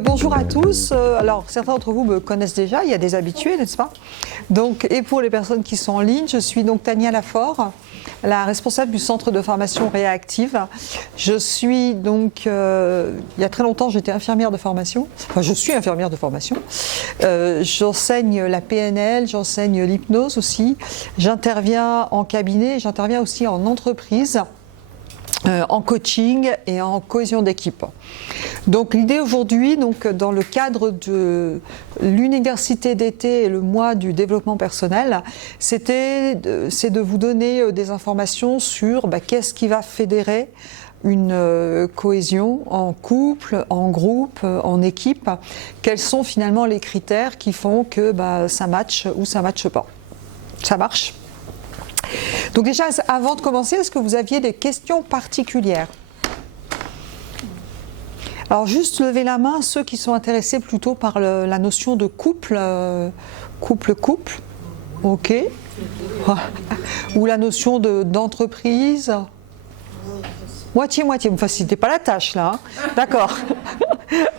Bonjour à tous. Alors certains d'entre vous me connaissent déjà, il y a des habitués, n'est-ce pas? Donc, et pour les personnes qui sont en ligne, je suis donc Tania Lafort, la responsable du centre de formation Réactive. Je suis donc, il y a très longtemps, j'étais infirmière de formation. Enfin, je suis infirmière de formation. J'enseigne la PNL, j'enseigne l'hypnose aussi. J'interviens en cabinet, j'interviens aussi en entreprise, en coaching et en cohésion d'équipe. Donc l'idée aujourd'hui, dans le cadre de l'université d'été et le mois du développement personnel, c'est de vous donner des informations sur qu'est-ce qui va fédérer une cohésion en couple, en groupe, en équipe. Quels sont finalement les critères qui font que ça matche ou ça matche pas. Ça marche? Donc déjà, avant de commencer, est-ce que vous aviez des questions particulières? Alors juste levez la main ceux qui sont intéressés plutôt par la notion de couple, couple, ok. Ou la notion d'entreprise. Moitié, vous ne facilitez pas la tâche là, hein. D'accord.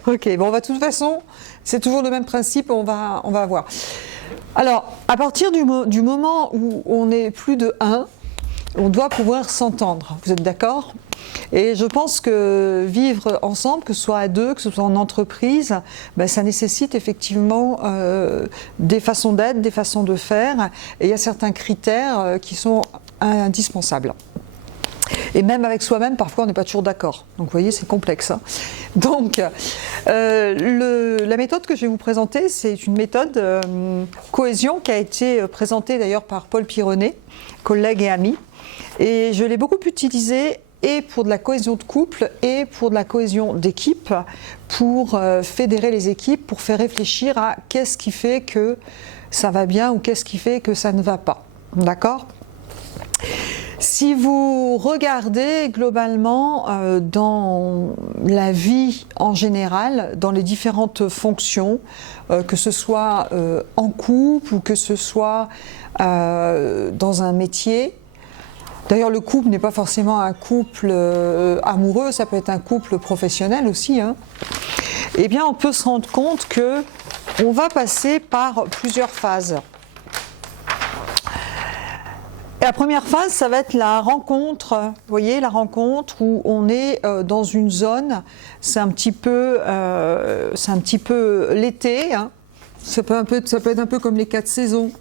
Ok, bon, de toute façon, c'est toujours le même principe, on va voir. Alors, à partir du moment où on est plus de 1, on doit pouvoir s'entendre. Vous êtes d'accord? Et je pense que vivre ensemble, que ce soit à deux, que ce soit en entreprise, ça nécessite effectivement des façons d'être, des façons de faire. Et il y a certains critères qui sont indispensables. Et même avec soi-même, parfois on n'est pas toujours d'accord. Donc vous voyez, c'est complexe, hein. Donc, la méthode que je vais vous présenter, c'est une méthode cohésion qui a été présentée d'ailleurs par Paul Pironnet, collègue et ami. Et je l'ai beaucoup utilisée et pour de la cohésion de couple et pour de la cohésion d'équipe, pour fédérer les équipes, pour faire réfléchir à qu'est-ce qui fait que ça va bien ou qu'est-ce qui fait que ça ne va pas. D'accord ? Si vous regardez globalement dans la vie en général, dans les différentes fonctions, que ce soit en couple ou que ce soit dans un métier, d'ailleurs le couple n'est pas forcément un couple amoureux, ça peut être un couple professionnel aussi, hein. Eh bien on peut se rendre compte que on va passer par plusieurs phases. Et la première phase, ça va être la rencontre, vous voyez, la rencontre où on est dans une zone, c'est un petit peu l'été, hein. Ça peut être un peu comme les 4 saisons.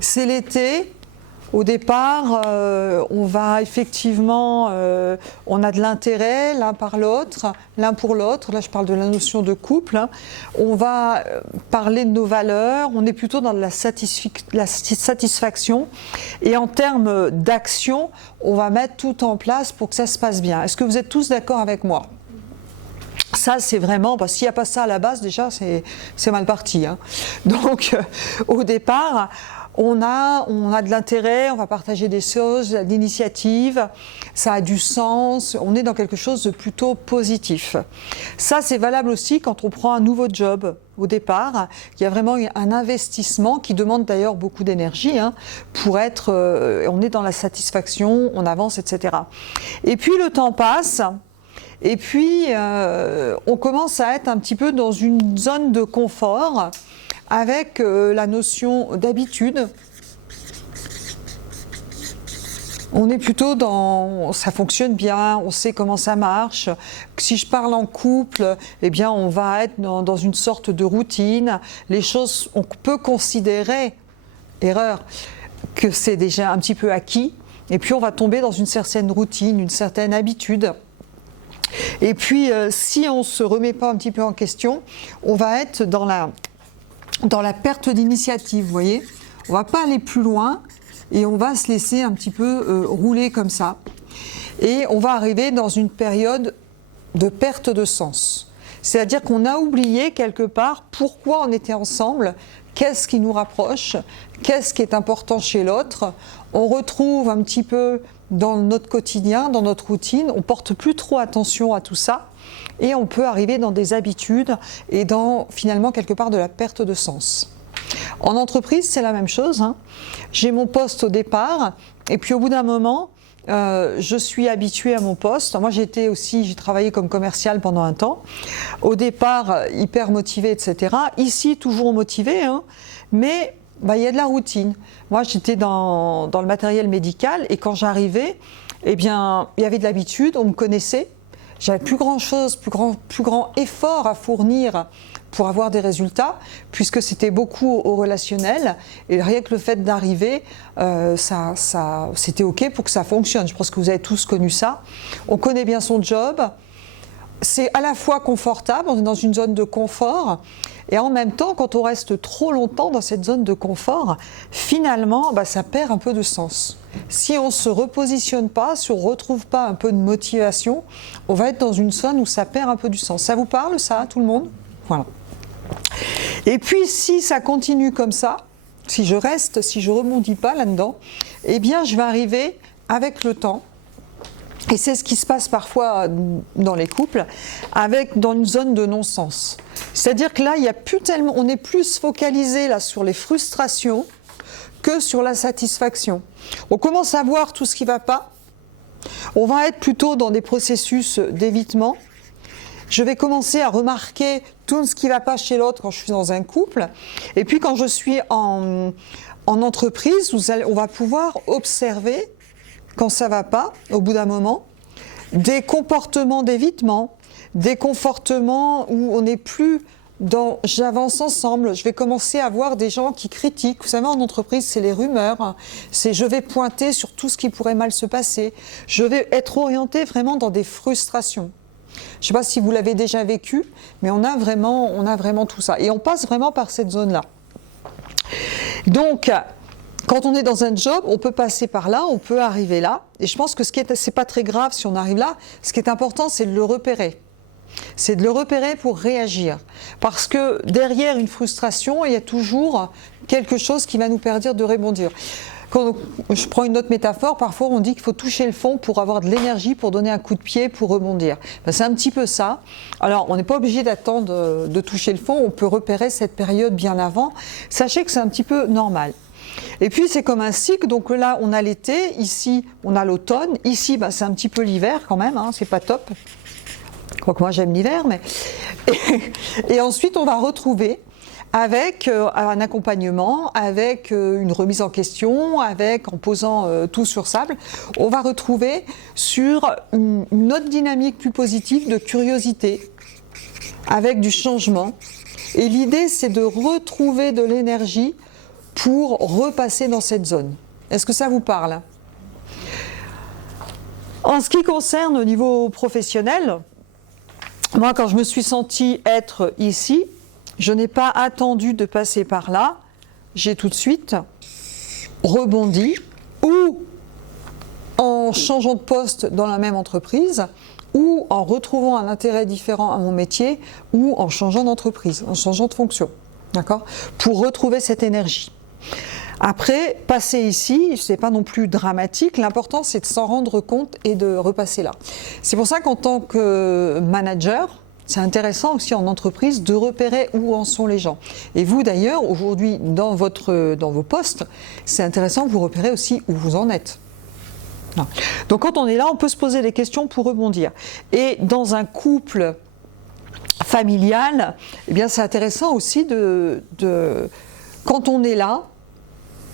C'est l'été, au départ, on va effectivement, on a de l'intérêt l'un par l'autre, l'un pour l'autre, là je parle de la notion de couple, hein. On va parler de nos valeurs, on est plutôt dans la satisfaction, et en termes d'action, on va mettre tout en place pour que ça se passe bien. Est-ce que vous êtes tous d'accord avec moi ? Ça, c'est vraiment, parce qu'il n'y a pas ça à la base, déjà, c'est mal parti, hein. Donc, au départ, on a de l'intérêt, on va partager des choses, de l'initiative, ça a du sens, on est dans quelque chose de plutôt positif. Ça, c'est valable aussi quand on prend un nouveau job au départ. Il y a vraiment un investissement qui demande d'ailleurs beaucoup d'énergie, hein, pour être, on est dans la satisfaction, on avance, etc. Et puis le temps passe. Et puis, on commence à être un petit peu dans une zone de confort avec la notion d'habitude. On est plutôt dans, ça fonctionne bien, on sait comment ça marche. Si je parle en couple, eh bien, on va être dans une sorte de routine. Les choses, on peut considérer, erreur, que c'est déjà un petit peu acquis. Et puis, on va tomber dans une certaine routine, une certaine habitude. Et puis, si on ne se remet pas un petit peu en question, on va être dans la perte d'initiative, vous voyez. On ne va pas aller plus loin et on va se laisser un petit peu rouler comme ça. Et on va arriver dans une période de perte de sens. C'est-à-dire qu'on a oublié quelque part pourquoi on était ensemble, qu'est-ce qui nous rapproche, qu'est-ce qui est important chez l'autre. On retrouve un petit peu dans notre quotidien, dans notre routine, on porte plus trop attention à tout ça et on peut arriver dans des habitudes et dans finalement quelque part de la perte de sens. En entreprise, c'est la même chose, hein. J'ai mon poste au départ et puis au bout d'un moment, je suis habituée à mon poste. Moi, j'ai travaillé comme commerciale pendant un temps. Au départ, hyper motivée, etc. Ici, toujours motivée, hein, mais il y a de la routine. Moi, j'étais dans le matériel médical et quand j'arrivais, eh bien, il y avait de l'habitude, on me connaissait. J'avais plus grand effort à fournir pour avoir des résultats, puisque c'était beaucoup au relationnel, et rien que le fait d'arriver, c'était OK pour que ça fonctionne. Je pense que vous avez tous connu ça. On connaît bien son job, c'est à la fois confortable, on est dans une zone de confort, et en même temps, quand on reste trop longtemps dans cette zone de confort, finalement, ça perd un peu de sens. Si on ne se repositionne pas, si on ne retrouve pas un peu de motivation, on va être dans une zone où ça perd un peu du sens. Ça vous parle, ça, tout le monde ? Voilà. Et puis, si ça continue comme ça, si je rebondis pas là-dedans, eh bien, je vais arriver avec le temps, et c'est ce qui se passe parfois dans les couples, dans une zone de non-sens. C'est-à-dire que là, on est plus focalisé là sur les frustrations que sur la satisfaction. On commence à voir tout ce qui ne va pas. On va être plutôt dans des processus d'évitement. Je vais commencer à remarquer tout ce qui ne va pas chez l'autre quand je suis dans un couple. Et puis quand je suis en entreprise, on va pouvoir observer, quand ça ne va pas, au bout d'un moment, des comportements d'évitement, des comportements où on n'est plus dans « j'avance ensemble », je vais commencer à voir des gens qui critiquent. Vous savez, en entreprise, c'est les rumeurs, c'est je vais pointer sur tout ce qui pourrait mal se passer, je vais être orienté vraiment dans des frustrations. Je ne sais pas si vous l'avez déjà vécu, mais on a vraiment tout ça. Et on passe vraiment par cette zone-là. Donc, quand on est dans un job, on peut passer par là, on peut arriver là. Et je pense que c'est pas très grave si on arrive là. Ce qui est important, c'est de le repérer. C'est de le repérer pour réagir. Parce que derrière une frustration, il y a toujours quelque chose qui va nous permettre de rebondir. Quand je prends une autre métaphore, parfois on dit qu'il faut toucher le fond pour avoir de l'énergie, pour donner un coup de pied, pour rebondir. C'est un petit peu ça. Alors, on n'est pas obligé d'attendre de toucher le fond, on peut repérer cette période bien avant. Sachez que c'est un petit peu normal. Et puis c'est comme un cycle, donc là on a l'été, ici on a l'automne, ici c'est un petit peu l'hiver quand même, hein, c'est pas top. Quoique moi j'aime l'hiver, mais... Et ensuite on va retrouver avec un accompagnement, avec une remise en question, en posant tout sur sable, on va retrouver sur une autre dynamique plus positive de curiosité, avec du changement. Et l'idée c'est de retrouver de l'énergie pour repasser dans cette zone. Est-ce que ça vous parle ? En ce qui concerne au niveau professionnel, moi quand je me suis sentie être ici, je n'ai pas attendu de passer par là, j'ai tout de suite rebondi, ou en changeant de poste dans la même entreprise, ou en retrouvant un intérêt différent à mon métier, ou en changeant d'entreprise, en changeant de fonction, d'accord ? Pour retrouver cette énergie. Après, passer ici, c'est pas non plus dramatique, l'important c'est de s'en rendre compte et de repasser là. C'est pour ça qu'en tant que manager, c'est intéressant aussi en entreprise de repérer où en sont les gens. Et vous d'ailleurs, aujourd'hui, dans vos postes, c'est intéressant que vous repérez aussi où vous en êtes. Non. Donc quand on est là, on peut se poser des questions pour rebondir. Et dans un couple familial, eh bien c'est intéressant aussi quand on est là,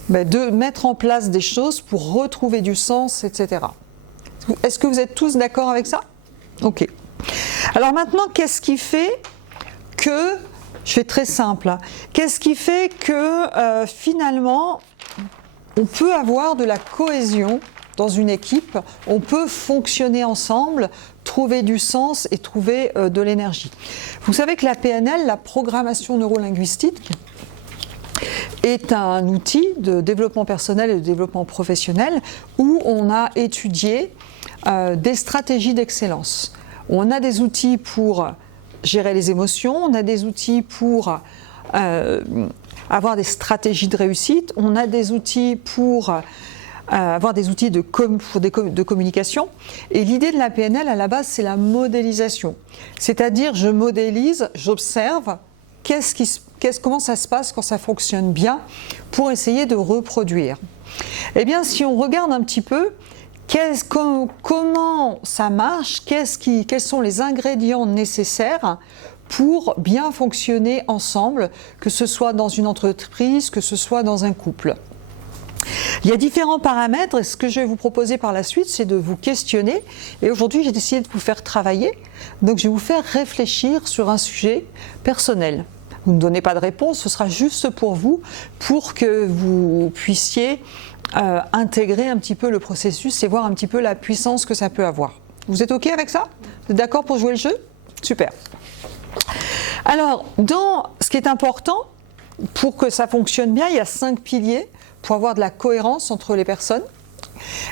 de mettre en place des choses pour retrouver du sens, etc. Est-ce que vous êtes tous d'accord avec ça ? Ok. Alors maintenant, qu'est-ce qui fait que, je fais très simple, hein, qu'est-ce qui fait que finalement, on peut avoir de la cohésion dans une équipe, on peut fonctionner ensemble, trouver du sens et trouver de l'énergie. Vous savez que la PNL, la programmation neurolinguistique, est un outil de développement personnel et de développement professionnel où on a étudié des stratégies d'excellence. On a des outils pour gérer les émotions, on a des outils pour avoir des stratégies de réussite, on a des outils pour avoir des outils de communication. Et l'idée de la PNL, à la base, c'est la modélisation. C'est-à-dire, je modélise, j'observe comment ça se passe quand ça fonctionne bien pour essayer de reproduire. Eh bien, si on regarde un petit peu, comment ça marche, quels sont les ingrédients nécessaires pour bien fonctionner ensemble, que ce soit dans une entreprise, que ce soit dans un couple. Il y a différents paramètres et ce que je vais vous proposer par la suite, c'est de vous questionner. Et aujourd'hui, j'ai décidé de vous faire travailler. Donc, je vais vous faire réfléchir sur un sujet personnel. Vous ne donnez pas de réponse, ce sera juste pour vous, pour que vous puissiez intégrer un petit peu le processus et voir un petit peu la puissance que ça peut avoir. Vous êtes OK avec ça? Vous êtes d'accord pour jouer le jeu? Super. Alors, ce qui est important, pour que ça fonctionne bien, il y a 5 piliers pour avoir de la cohérence entre les personnes.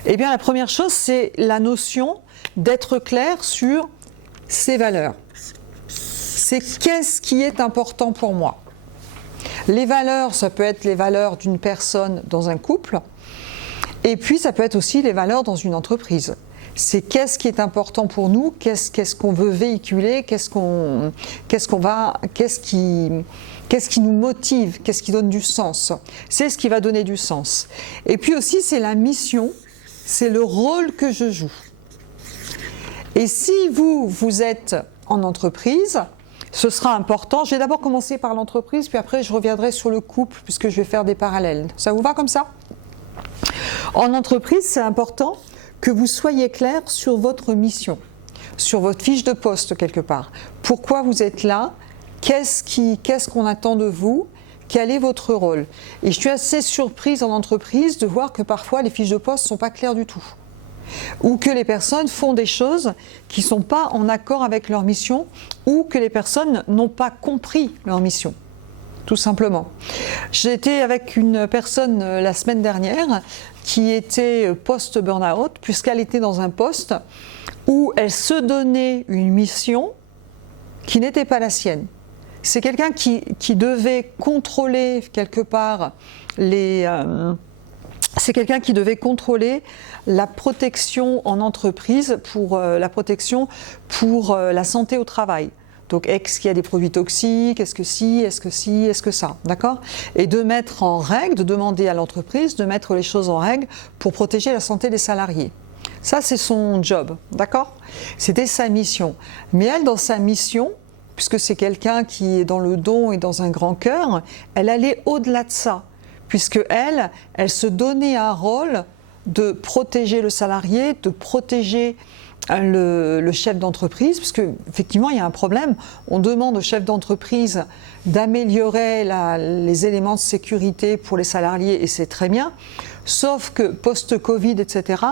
Eh bien, la première chose, c'est la notion d'être clair sur ses valeurs. C'est qu'est-ce qui est important pour moi. Les valeurs, ça peut être les valeurs d'une personne dans un couple, et puis ça peut être aussi les valeurs dans une entreprise. C'est qu'est-ce qui est important pour nous, qu'est-ce qu'on veut véhiculer, qu'est-ce qui nous motive, qu'est-ce qui donne du sens. C'est ce qui va donner du sens. Et puis aussi, c'est la mission, c'est le rôle que je joue. Et si vous êtes en entreprise, ce sera important. Je vais d'abord commencer par l'entreprise, puis après je reviendrai sur le couple, puisque je vais faire des parallèles. Ça vous va comme ça? En entreprise, c'est important que vous soyez clair sur votre mission, sur votre fiche de poste quelque part. Pourquoi vous êtes là? Qu'est-ce qu'on attend de vous? Quel est votre rôle? Et je suis assez surprise en entreprise de voir que parfois les fiches de poste ne sont pas claires du tout. Ou que les personnes font des choses qui ne sont pas en accord avec leur mission, ou que les personnes n'ont pas compris leur mission, tout simplement. J'étais avec une personne la semaine dernière qui était post-burnout, puisqu'elle était dans un poste où elle se donnait une mission qui n'était pas la sienne. C'est quelqu'un qui devait contrôler quelque part c'est quelqu'un qui devait contrôler la protection en entreprise pour la protection pour la santé au travail. Donc, est-ce qu'il y a des produits toxiques? Est-ce que ça? D'accord? Et de mettre en règle, de demander à l'entreprise de mettre les choses en règle pour protéger la santé des salariés. Ça, c'est son job. D'accord? C'était sa mission. Mais elle, dans sa mission, puisque c'est quelqu'un qui est dans le don et dans un grand cœur, elle allait au-delà de ça. Puisque elle se donnait un rôle de protéger le salarié, de protéger le chef d'entreprise, puisque effectivement il y a un problème. On demande au chef d'entreprise d'améliorer les éléments de sécurité pour les salariés et c'est très bien, sauf que post-Covid, etc.,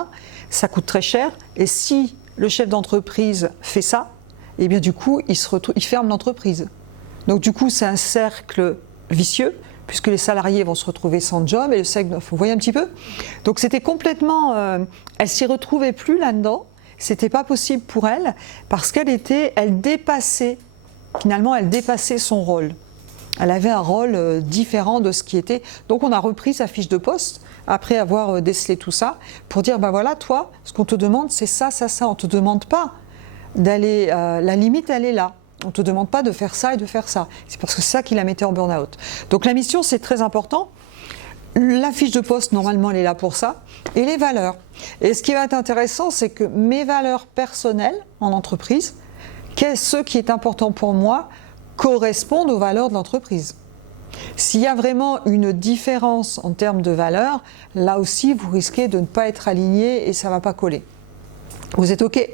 ça coûte très cher et si le chef d'entreprise fait ça, et bien du coup il ferme l'entreprise. Donc du coup c'est un cercle vicieux, puisque les salariés vont se retrouver sans job et le cercle, vous voyez un petit peu? Donc c'était complètement, elle s'y retrouvait plus là-dedans. C'était pas possible pour elle parce elle dépassait son rôle. Elle avait un rôle différent de ce qui était. Donc on a repris sa fiche de poste après avoir décelé tout ça pour dire ben voilà, toi, ce qu'on te demande c'est ça, ça, ça. On te demande pas d'aller, la limite elle est là. On ne te demande pas de faire ça et de faire ça. C'est parce que c'est ça qui la mettait en burn-out. Donc la mission c'est très important. La fiche de poste, normalement, elle est là pour ça. Et les valeurs. Et ce qui va être intéressant, c'est que mes valeurs personnelles en entreprise, ce qui est important pour moi, correspondent aux valeurs de l'entreprise. S'il y a vraiment une différence en termes de valeurs, là aussi, vous risquez de ne pas être aligné et ça ne va pas coller. Vous êtes OK?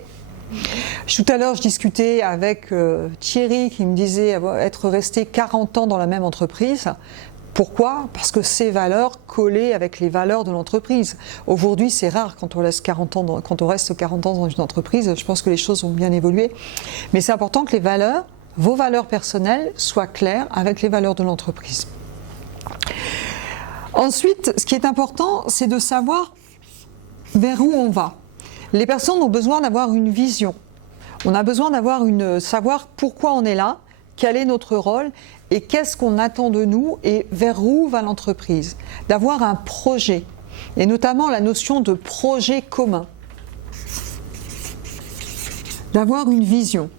Tout à l'heure, je discutais avec Thierry qui me disait être resté 40 ans dans la même entreprise. Pourquoi? Parce que ces valeurs collaient avec les valeurs de l'entreprise. Aujourd'hui, c'est rare quand on reste 40 ans dans une entreprise. Je pense que les choses ont bien évolué. Mais c'est important que vos valeurs personnelles soient claires avec les valeurs de l'entreprise. Ensuite, ce qui est important, c'est de savoir vers où on va. Les personnes ont besoin d'avoir une vision. On a besoin savoir pourquoi on est là, quel est notre rôle et qu'est-ce qu'on attend de nous et vers où va l'entreprise. D'avoir un projet et notamment la notion de projet commun. D'avoir une vision.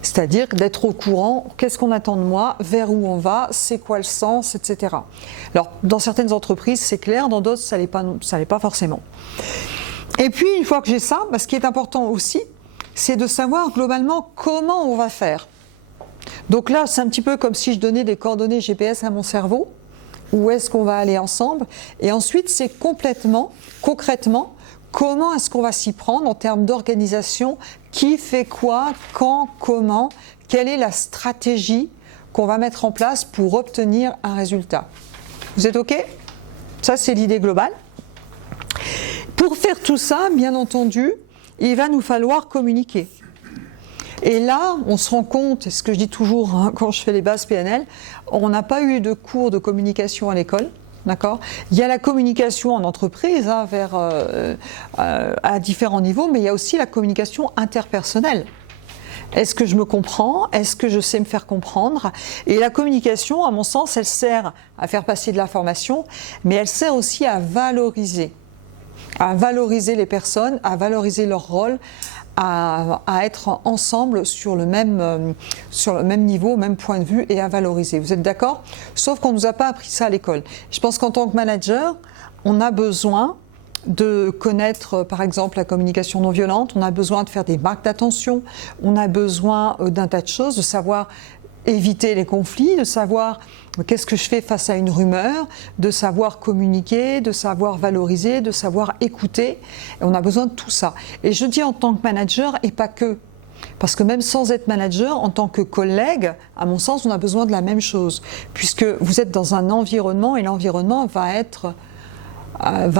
C'est-à-dire d'être au courant, qu'est-ce qu'on attend de moi, vers où on va, c'est quoi le sens, etc. Alors, dans certaines entreprises, c'est clair, dans d'autres, ça l'est pas forcément. Et puis, une fois que j'ai ça, ce qui est important aussi, c'est de savoir globalement comment on va faire. Donc là, c'est un petit peu comme si je donnais des coordonnées GPS à mon cerveau. Où est-ce qu'on va aller ensemble? Et ensuite, c'est concrètement, comment est-ce qu'on va s'y prendre en termes d'organisation? Qui fait quoi? Quand? Comment? Quelle est la stratégie qu'on va mettre en place pour obtenir un résultat? Vous êtes OK? Ça, c'est l'idée globale. Pour faire tout ça, bien entendu, il va nous falloir communiquer. Et là, on se rend compte, c'est ce que je dis toujours quand je fais les bases PNL, on n'a pas eu de cours de communication à l'école, d'accord? Il y a la communication en entreprise à différents niveaux, mais il y a aussi la communication interpersonnelle. Est-ce que je me comprends? Est-ce que je sais me faire comprendre? Et la communication, à mon sens, elle sert à faire passer de l'information, mais elle sert aussi à valoriser les personnes, à valoriser leur rôle, à être ensemble sur le même niveau, même point de vue et à valoriser. Vous êtes d'accord? Sauf qu'on ne nous a pas appris ça à l'école. Je pense qu'en tant que manager, on a besoin de connaître par exemple la communication non violente, on a besoin de faire des marques d'attention, on a besoin d'un tas de choses, de savoir éviter les conflits, de savoir qu'est-ce que je fais face à une rumeur, de savoir communiquer, de savoir valoriser, de savoir écouter. Et on a besoin de tout ça. Et je dis en tant que manager et pas que. Parce que même sans être manager, en tant que collègue, à mon sens, on a besoin de la même chose. Puisque vous êtes dans un environnement et l'environnement va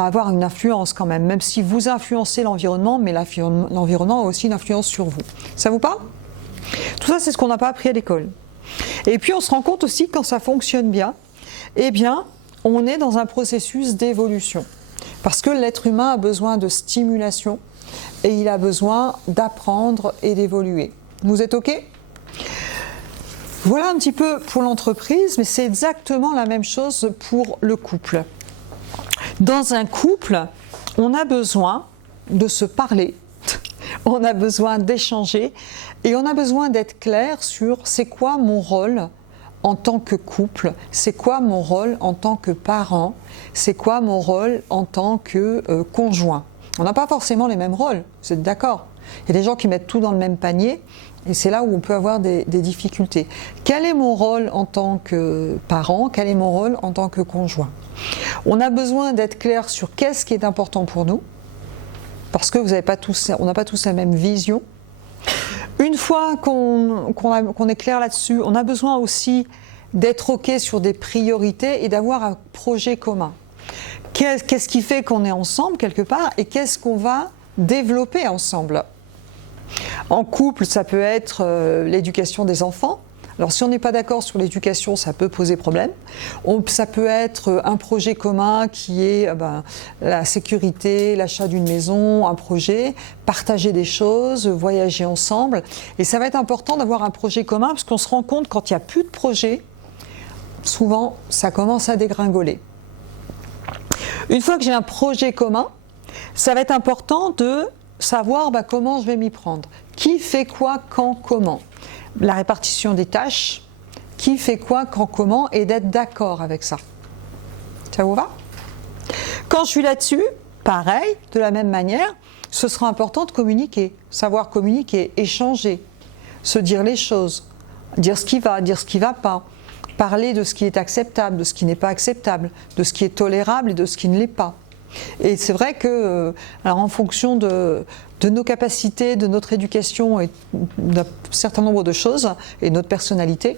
avoir une influence quand même. Même si vous influencez l'environnement, mais l'environnement a aussi une influence sur vous. Ça vous parle? Tout ça, c'est ce qu'on n'a pas appris à l'école. Et puis on se rend compte aussi que quand ça fonctionne bien, eh bien, on est dans un processus d'évolution. Parce que l'être humain a besoin de stimulation et il a besoin d'apprendre et d'évoluer. Vous êtes OK? Voilà un petit peu pour l'entreprise, mais c'est exactement la même chose pour le couple. Dans un couple, on a besoin de se parler. On a besoin d'échanger et on a besoin d'être clair sur c'est quoi mon rôle en tant que couple, c'est quoi mon rôle en tant que parent, c'est quoi mon rôle en tant que conjoint. On n'a pas forcément les mêmes rôles, vous êtes d'accord? Il y a des gens qui mettent tout dans le même panier et c'est là où on peut avoir des difficultés. Quel est mon rôle en tant que parent? Quel est mon rôle en tant que conjoint? On a besoin d'être clair sur qu'est-ce qui est important pour nous. Parce que on n'a pas tous la même vision. Une fois qu'on est clair là-dessus, on a besoin aussi d'être OK sur des priorités et d'avoir un projet commun. Qu'est-ce qui fait qu'on est ensemble quelque part et qu'est-ce qu'on va développer ensemble? En couple, ça peut être l'éducation des enfants. Alors si on n'est pas d'accord sur l'éducation, ça peut poser problème. Ça peut être un projet commun qui est la sécurité, l'achat d'une maison, un projet, partager des choses, voyager ensemble. Et ça va être important d'avoir un projet commun parce qu'on se rend compte quand il n'y a plus de projet, souvent ça commence à dégringoler. Une fois que j'ai un projet commun, ça va être important de savoir comment je vais m'y prendre. Qui fait quoi, quand, comment. La répartition des tâches, qui fait quoi, quand, comment, et d'être d'accord avec ça. Ça vous va? Quand je suis là-dessus, pareil, de la même manière, ce sera important de communiquer, savoir communiquer, échanger, se dire les choses, dire ce qui va pas, parler de ce qui est acceptable, de ce qui n'est pas acceptable, de ce qui est tolérable et de ce qui ne l'est pas. Et c'est vrai que, alors en fonction de nos capacités, de notre éducation et d'un certain nombre de choses, et de notre personnalité,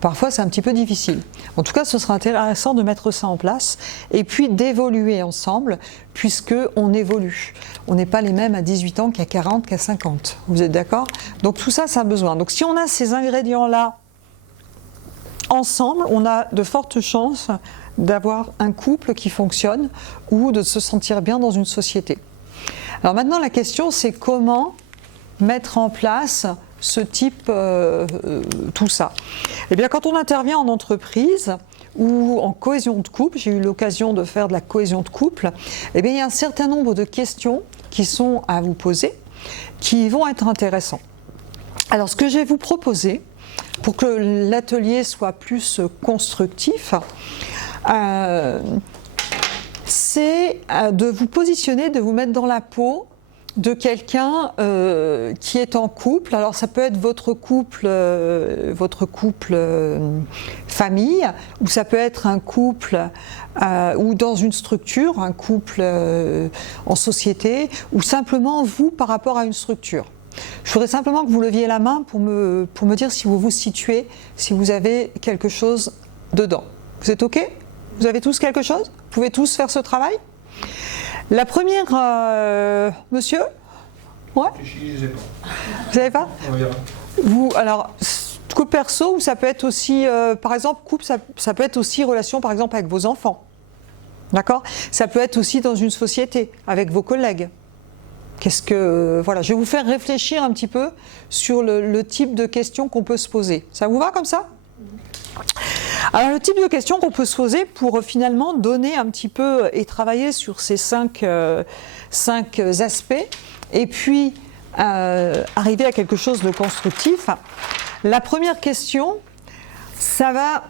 parfois c'est un petit peu difficile. En tout cas, ce sera intéressant de mettre ça en place et puis d'évoluer ensemble, puisqu'on évolue. On n'est pas les mêmes à 18 ans qu'à 40, qu'à 50. Vous êtes d'accord? Donc tout ça, ça a besoin. Donc si on a ces ingrédients-là ensemble, on a de fortes chances d'avoir un couple qui fonctionne ou de se sentir bien dans une société. Alors maintenant, la question, c'est comment mettre en place ce type, tout ça. Eh bien, quand on intervient en entreprise ou en cohésion de couple, j'ai eu l'occasion de faire de la cohésion de couple, eh bien, il y a un certain nombre de questions qui sont à vous poser, qui vont être intéressantes. Alors, ce que je vais vous proposer, pour que l'atelier soit plus constructif, c'est de vous positionner, de vous mettre dans la peau de quelqu'un qui est en couple. Alors ça peut être votre couple famille, ou ça peut être un couple ou dans une structure, un couple en société, ou simplement vous par rapport à une structure. Je voudrais simplement que vous leviez la main pour me dire si vous vous situez, si vous avez quelque chose dedans. Vous êtes OK? Vous avez tous quelque chose? Vous pouvez tous faire ce travail? La première, monsieur? Ouais? Je sais pas. Vous savez pas? On verra. Vous, alors, couple perso, ou ça peut être aussi, par exemple, couple, ça peut être aussi relation, par exemple, avec vos enfants. D'accord? Ça peut être aussi dans une société, avec vos collègues. Voilà, je vais vous faire réfléchir un petit peu sur le type de questions qu'on peut se poser. Ça vous va comme ça? Alors le type de questions qu'on peut se poser pour finalement donner un petit peu et travailler sur ces cinq aspects et puis arriver à quelque chose de constructif. La première question, ça va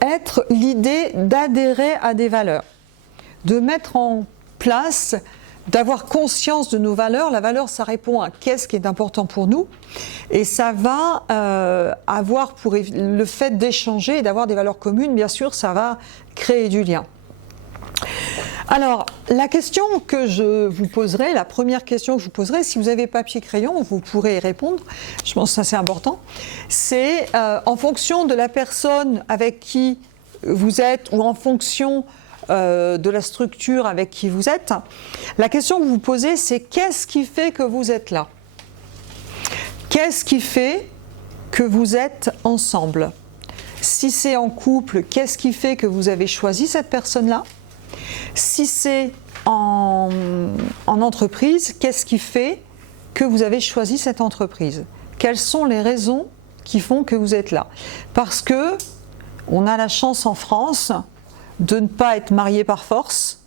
être l'idée d'adhérer à des valeurs, de mettre en place, d'avoir conscience de nos valeurs. La valeur, ça répond à qu'est-ce qui est important pour nous, et ça va avoir pour le fait d'échanger et d'avoir des valeurs communes, bien sûr, ça va créer du lien. Alors, la question que je vous poserai, la première question que je vous poserai, si vous avez papier-crayon, vous pourrez y répondre, je pense que ça c'est important, c'est en fonction de la personne avec qui vous êtes, ou en fonction de la structure avec qui vous êtes, la question que vous vous posez, c'est qu'est-ce qui fait que vous êtes là? Qu'est-ce qui fait que vous êtes ensemble? Si c'est en couple, qu'est-ce qui fait que vous avez choisi cette personne-là? Si c'est en entreprise, qu'est-ce qui fait que vous avez choisi cette entreprise? Quelles sont les raisons qui font que vous êtes là? Parce que on a la chance en France de ne pas être marié par force,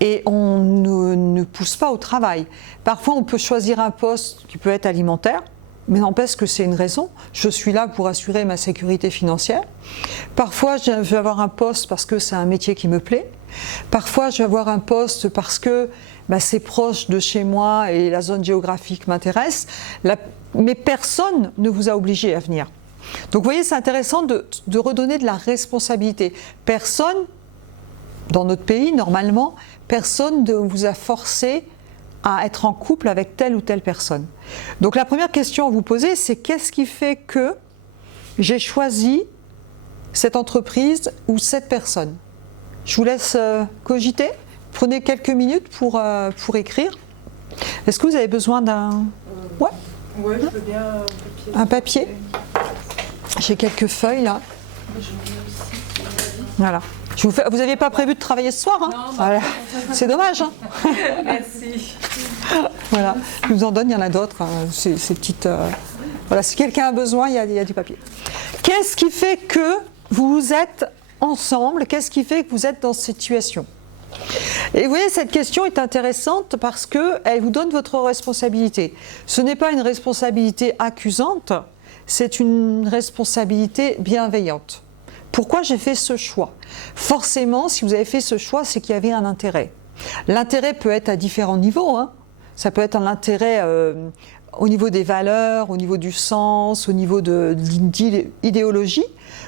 et on ne pousse pas au travail. Parfois on peut choisir un poste qui peut être alimentaire, mais n'empêche que c'est une raison. Je suis là pour assurer ma sécurité financière. Parfois je vais avoir un poste parce que c'est un métier qui me plaît. Parfois je vais avoir un poste parce que c'est proche de chez moi et la zone géographique m'intéresse. Mais personne ne vous a obligé à venir. Donc vous voyez, c'est intéressant de redonner de la responsabilité. Personne, dans notre pays, normalement, personne ne vous a forcé à être en couple avec telle ou telle personne. Donc la première question à vous poser, c'est qu'est-ce qui fait que j'ai choisi cette entreprise ou cette personne? Je vous laisse cogiter. Prenez quelques minutes pour écrire. Est-ce que vous avez besoin d'un... Ouais, je veux bien un papier. Un papier. J'ai quelques feuilles là. Voilà. Vous n'aviez pas prévu de travailler ce soir, hein? Non, voilà. C'est dommage, hein? Merci. Voilà. Je vous en donne, il y en a d'autres. Hein. Ces petites. Voilà. Si quelqu'un a besoin, il y a du papier. Qu'est-ce qui fait que vous êtes ensemble? Qu'est-ce qui fait que vous êtes dans cette situation? Et vous voyez, cette question est intéressante parce qu'elle vous donne votre responsabilité. Ce n'est pas une responsabilité accusante, c'est une responsabilité bienveillante. Pourquoi j'ai fait ce choix? Forcément, si vous avez fait ce choix, c'est qu'il y avait un intérêt. L'intérêt peut être à différents niveaux, hein. Ça peut être un intérêt au niveau des valeurs, au niveau du sens, au niveau de l'idéologie,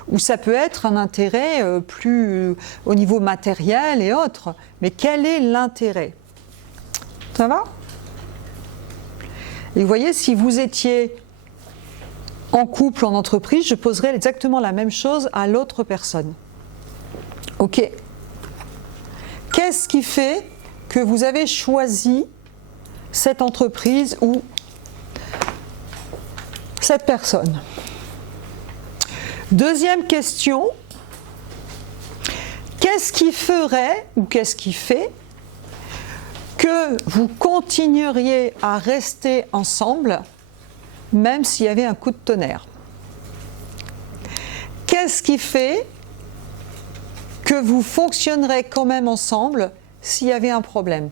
ou ça peut être un intérêt plus au niveau matériel et autres. Mais quel est l'intérêt? Ça va? Et vous voyez, si vous étiez en couple, en entreprise, je poserais exactement la même chose à l'autre personne. Ok. Qu'est-ce qui fait que vous avez choisi cette entreprise ou cette personne? Deuxième question. Qu'est-ce qui ferait ou qu'est-ce qui fait que vous continueriez à rester ensemble même s'il y avait un coup de tonnerre? Qu'est-ce qui fait que vous fonctionnerez quand même ensemble s'il y avait un problème?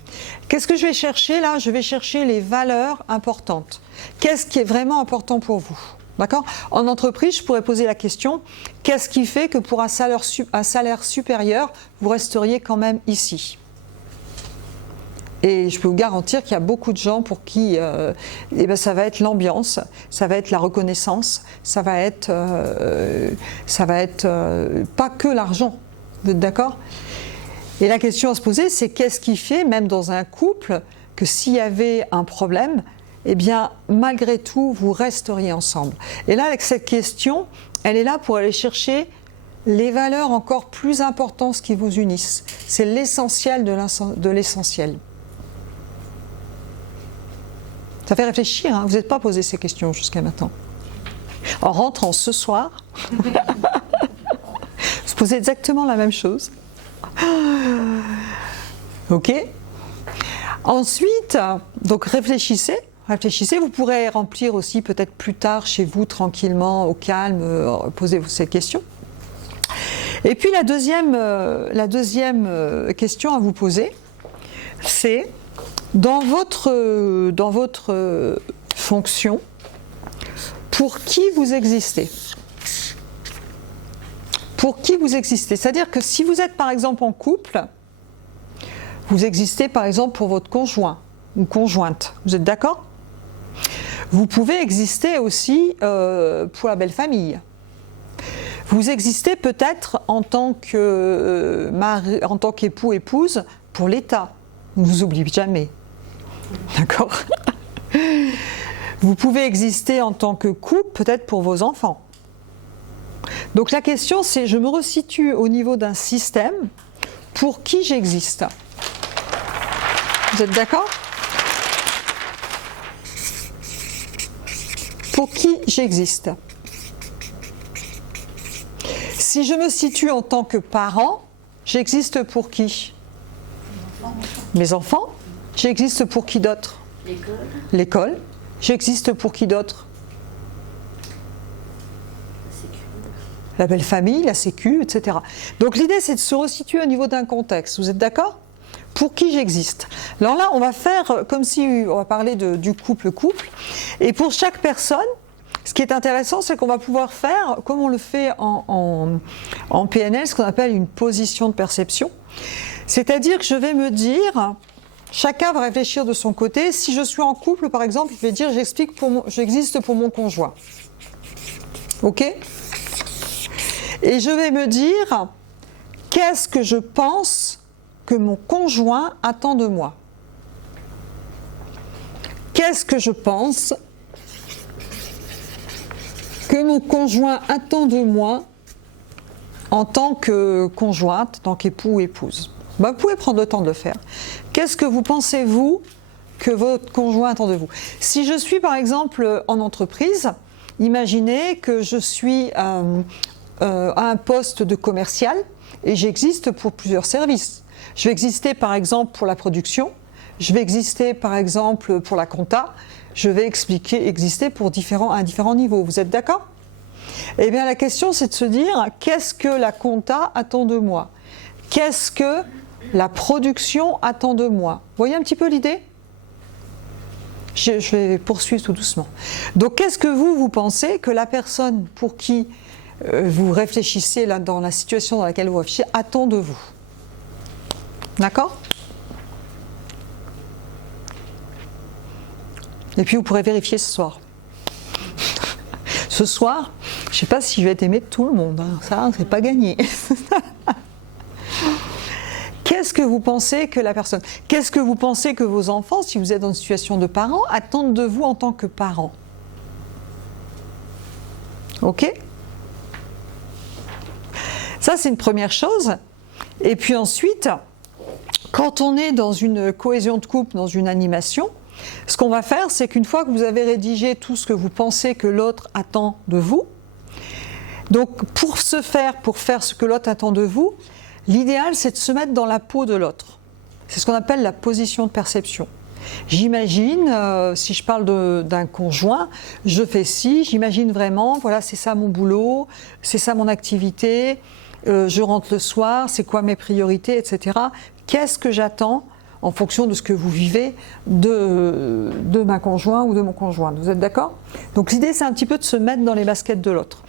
Qu'est-ce que je vais chercher là? Je vais chercher les valeurs importantes. Qu'est-ce qui est vraiment important pour vous? D'accord ? En entreprise, je pourrais poser la question, qu'est-ce qui fait que pour un salaire supérieur, vous resteriez quand même ici ? Et je peux vous garantir qu'il y a beaucoup de gens pour qui ça va être l'ambiance, ça va être la reconnaissance, ça va être pas que l'argent. Vous êtes d'accord ? Et la question à se poser, c'est qu'est-ce qui fait, même dans un couple, que s'il y avait un problème, eh bien, malgré tout, vous resteriez ensemble. Et là, avec cette question, elle est là pour aller chercher les valeurs encore plus importantes qui vous unissent. C'est l'essentiel de l'essentiel. Ça fait réfléchir, hein. Vous n'êtes pas posé ces questions jusqu'à maintenant. En rentrant ce soir, vous posez exactement la même chose. Ok. Ensuite, donc réfléchissez, vous pourrez remplir aussi peut-être plus tard chez vous, tranquillement, au calme, posez-vous ces questions. Et puis la deuxième question à vous poser, c'est dans votre fonction, pour qui vous existez ? Pour qui vous existez ? C'est-à-dire que si vous êtes par exemple en couple, vous existez par exemple pour votre conjoint ou conjointe. Vous êtes d'accord ? Vous pouvez exister aussi pour la belle famille. Vous existez peut-être en tant qu'époux, épouse pour l'État. On ne vous oublie jamais. D'accord ? Vous pouvez exister en tant que couple, peut-être pour vos enfants. Donc la question, c'est, je me resitue au niveau d'un système, pour qui j'existe ? Vous êtes d'accord ? Pour qui j'existe ? Si je me situe en tant que parent, j'existe pour qui ? Mes enfants. J'existe pour qui d'autre ? L'école. J'existe pour qui d'autre ? La belle famille, la sécu, etc. Donc l'idée, c'est de se resituer au niveau d'un contexte. Vous êtes d'accord ? Pour qui j'existe ? Alors là, on va faire comme si on va parler du couple-couple. Et pour chaque personne, ce qui est intéressant, c'est qu'on va pouvoir faire, comme on le fait en PNL, ce qu'on appelle une position de perception. C'est-à-dire que je vais me dire, chacun va réfléchir de son côté. Si je suis en couple, par exemple, je vais dire, j'existe pour mon conjoint. Ok ? Et je vais me dire, qu'est-ce que je pense que mon conjoint attend de moi ? Qu'est-ce que je pense que mon conjoint attend de moi en tant que conjointe, en tant qu'époux ou épouse ? Vous pouvez prendre le temps de le faire. Qu'est-ce que vous pensez, vous, que votre conjoint attend de vous ? Si je suis, par exemple, en entreprise, imaginez que je suis à un poste de commercial et j'existe pour plusieurs services. Je vais exister, par exemple, pour la production. Je vais exister, par exemple, pour la compta. Je vais exister pour à différents niveaux. Vous êtes d'accord ? Eh bien, la question, c'est de se dire, qu'est-ce que la compta attend de moi ? Qu'est-ce que la production attend de moi ? Vous voyez un petit peu l'idée ? Je vais poursuivre tout doucement. Donc, qu'est-ce que vous pensez que la personne pour qui vous réfléchissez là, dans la situation dans laquelle vous réfléchissez attend de vous ? D'accord ? Et puis, vous pourrez vérifier ce soir. Ce soir, je ne sais pas si je vais être aimée de tout le monde. Hein. Ça, c'est pas gagné. Qu'est-ce que vous pensez que la personne... Qu'est-ce que vous pensez que vos enfants, si vous êtes dans une situation de parents, attendent de vous en tant que parents ? Ok ? Ça, c'est une première chose. Et puis ensuite, quand on est dans une cohésion de couple, dans une animation, ce qu'on va faire, c'est qu'une fois que vous avez rédigé tout ce que vous pensez que l'autre attend de vous, donc pour faire ce que l'autre attend de vous, l'idéal, c'est de se mettre dans la peau de l'autre. C'est ce qu'on appelle la position de perception. J'imagine, si je parle d'un conjoint, je fais ci, j'imagine vraiment, voilà, c'est ça mon boulot, c'est ça mon activité, je rentre le soir, c'est quoi mes priorités, etc. Qu'est-ce que j'attends en fonction de ce que vous vivez de ma conjointe ou de mon conjoint. Vous êtes d'accord? Donc l'idée, c'est un petit peu de se mettre dans les baskets de l'autre.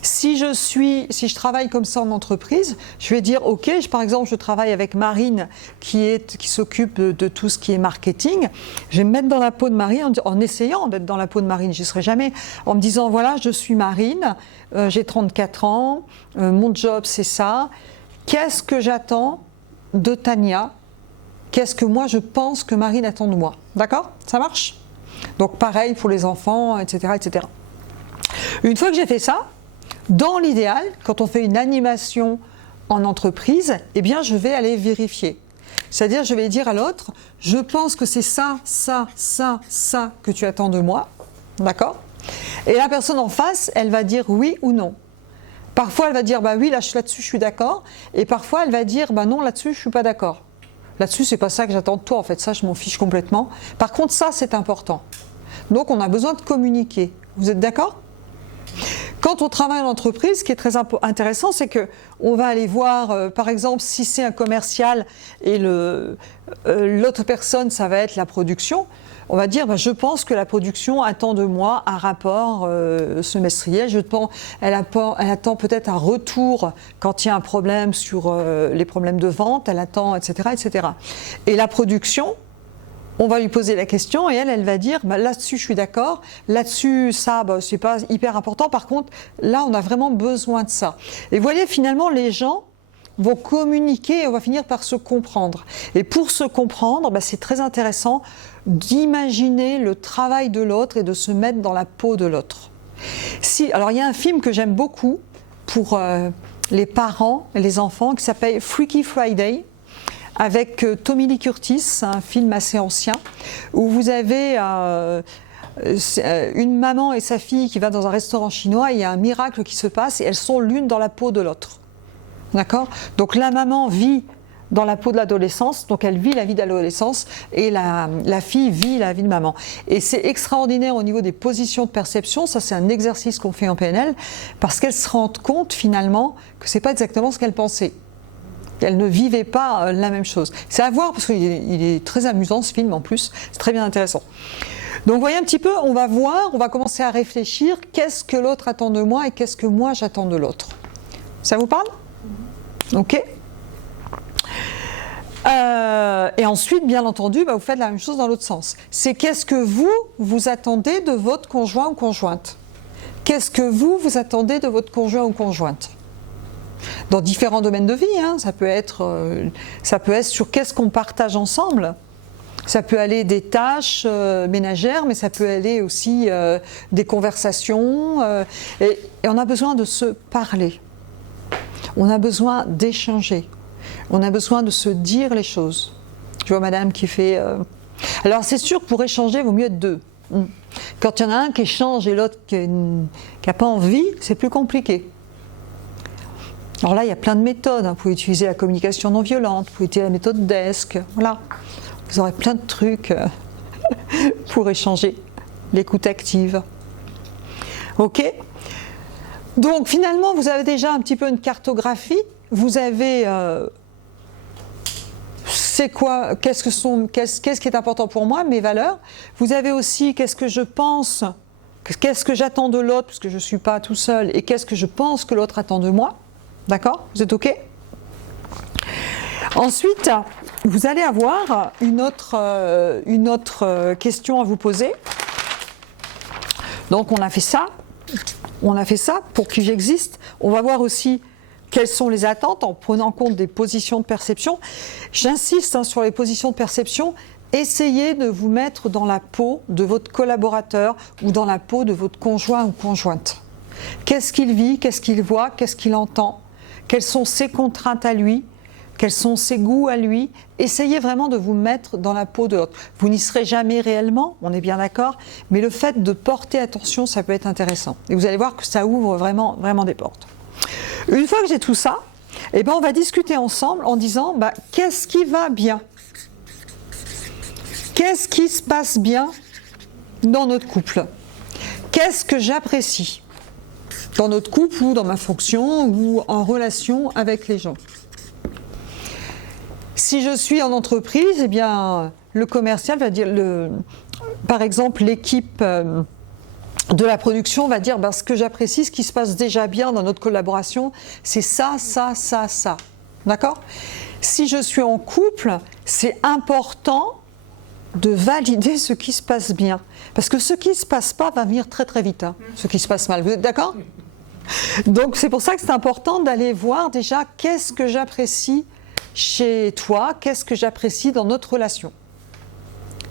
Si je travaille comme ça en entreprise, je vais dire, ok, par exemple, je travaille avec Marine qui s'occupe de tout ce qui est marketing. Je vais me mettre dans la peau de Marine en essayant d'être dans la peau de Marine. J'y serai jamais en me disant, voilà, je suis Marine, j'ai 34 ans, mon job c'est ça. Qu'est-ce que j'attends de Tania? Qu'est-ce que moi je pense que Marine attend de moi? D'accord? Ça marche? Donc pareil pour les enfants, etc., etc. Une fois que j'ai fait ça, dans l'idéal, quand on fait une animation en entreprise, eh bien je vais aller vérifier. C'est-à-dire je vais dire à l'autre, je pense que c'est ça, ça, ça, ça que tu attends de moi. D'accord? Et la personne en face, elle va dire oui ou non. Parfois elle va dire bah oui, là-dessus je suis d'accord. Et parfois elle va dire bah non, là-dessus je suis pas d'accord. Là-dessus c'est pas ça que j'attends de toi en fait, ça je m'en fiche complètement. Par contre ça c'est important. Donc on a besoin de communiquer. Vous êtes d'accord? Quand on travaille en entreprise, ce qui est très intéressant, c'est qu'on va aller voir, par exemple, si c'est un commercial et l'autre personne, ça va être la production, on va dire, je pense que la production attend de moi un rapport semestriel, elle attend peut-être un retour quand il y a un problème sur les problèmes de vente, elle attend, etc., etc. Et la production, on va lui poser la question et elle va dire là-dessus je suis d'accord, là-dessus ça c'est pas hyper important, par contre là on a vraiment besoin de ça. Et vous voyez finalement les gens vont communiquer et on va finir par se comprendre. Et pour se comprendre, c'est très intéressant d'imaginer le travail de l'autre et de se mettre dans la peau de l'autre. Alors il y a un film que j'aime beaucoup pour les parents et les enfants qui s'appelle Freaky Friday, avec Tommy Lee Curtis, un film assez ancien, où vous avez une maman et sa fille qui va dans un restaurant chinois et il y a un miracle qui se passe et elles sont l'une dans la peau de l'autre. D'accord? Donc la maman vit dans la peau de l'adolescence, donc elle vit la vie d'adolescence et la fille vit la vie de maman. Et c'est extraordinaire au niveau des positions de perception, ça c'est un exercice qu'on fait en PNL, parce qu'elles se rendent compte finalement que c'est pas exactement ce qu'elles pensaient. Elle ne vivait pas la même chose. C'est à voir parce qu'il est très amusant ce film en plus, c'est très bien intéressant. Donc vous voyez un petit peu, on va voir, on va commencer à réfléchir, qu'est-ce que l'autre attend de moi et qu'est-ce que moi j'attends de l'autre. Ça vous parle? Ok. Et ensuite, bien entendu, vous faites la même chose dans l'autre sens. C'est qu'est-ce que vous attendez de votre conjoint ou conjointe? Qu'est-ce que vous attendez de votre conjoint ou conjointe? Dans différents domaines de vie, ça peut être sur qu'est-ce qu'on partage ensemble. Ça peut aller des tâches ménagères, mais ça peut aller aussi des conversations. Et on a besoin de se parler. On a besoin d'échanger. On a besoin de se dire les choses. Je vois madame qui fait... Alors c'est sûr, pour échanger, il vaut mieux être deux. Quand il y en a un qui échange et l'autre qui n'a pas envie, c'est plus compliqué. Alors là, il y a plein de méthodes. Vous pouvez utiliser la communication non violente, vous pouvez utiliser la méthode DESC. Voilà. Vous aurez plein de trucs pour échanger. L'écoute active. Ok? Donc finalement, vous avez déjà un petit peu une cartographie. Vous avez c'est quoi, qu'est-ce qui est important pour moi, mes valeurs. Vous avez aussi qu'est-ce que je pense, qu'est-ce que j'attends de l'autre, parce que je ne suis pas tout seul, et qu'est-ce que je pense que l'autre attend de moi. D'accord? Vous êtes OK? Ensuite, vous allez avoir une autre question à vous poser. Donc on a fait ça pour que j'existe. On va voir aussi quelles sont les attentes en prenant en compte des positions de perception. J'insiste sur les positions de perception. Essayez de vous mettre dans la peau de votre collaborateur ou dans la peau de votre conjoint ou conjointe. Qu'est-ce qu'il vit, qu'est-ce qu'il voit, qu'est-ce qu'il entend, quelles sont ses contraintes à lui, quels sont ses goûts à lui. Essayez vraiment de vous mettre dans la peau de l'autre. Vous n'y serez jamais réellement, on est bien d'accord, mais le fait de porter attention, ça peut être intéressant. Et vous allez voir que ça ouvre vraiment, vraiment des portes. Une fois que j'ai tout ça, on va discuter ensemble en disant qu'est-ce qui va bien? Qu'est-ce qui se passe bien dans notre couple? Qu'est-ce que j'apprécie dans notre couple ou dans ma fonction ou en relation avec les gens? Si je suis en entreprise, eh bien, le commercial va dire, par exemple, l'équipe de la production va dire, ce que j'apprécie, ce qui se passe déjà bien dans notre collaboration, c'est ça, ça, ça, ça. D'accord ? Si je suis en couple, c'est important de valider ce qui se passe bien. Parce que ce qui ne se passe pas va venir très très vite, hein, ce qui se passe mal. Vous êtes d'accord ? Donc c'est pour ça que c'est important d'aller voir déjà qu'est-ce que j'apprécie chez toi, qu'est-ce que j'apprécie dans notre relation.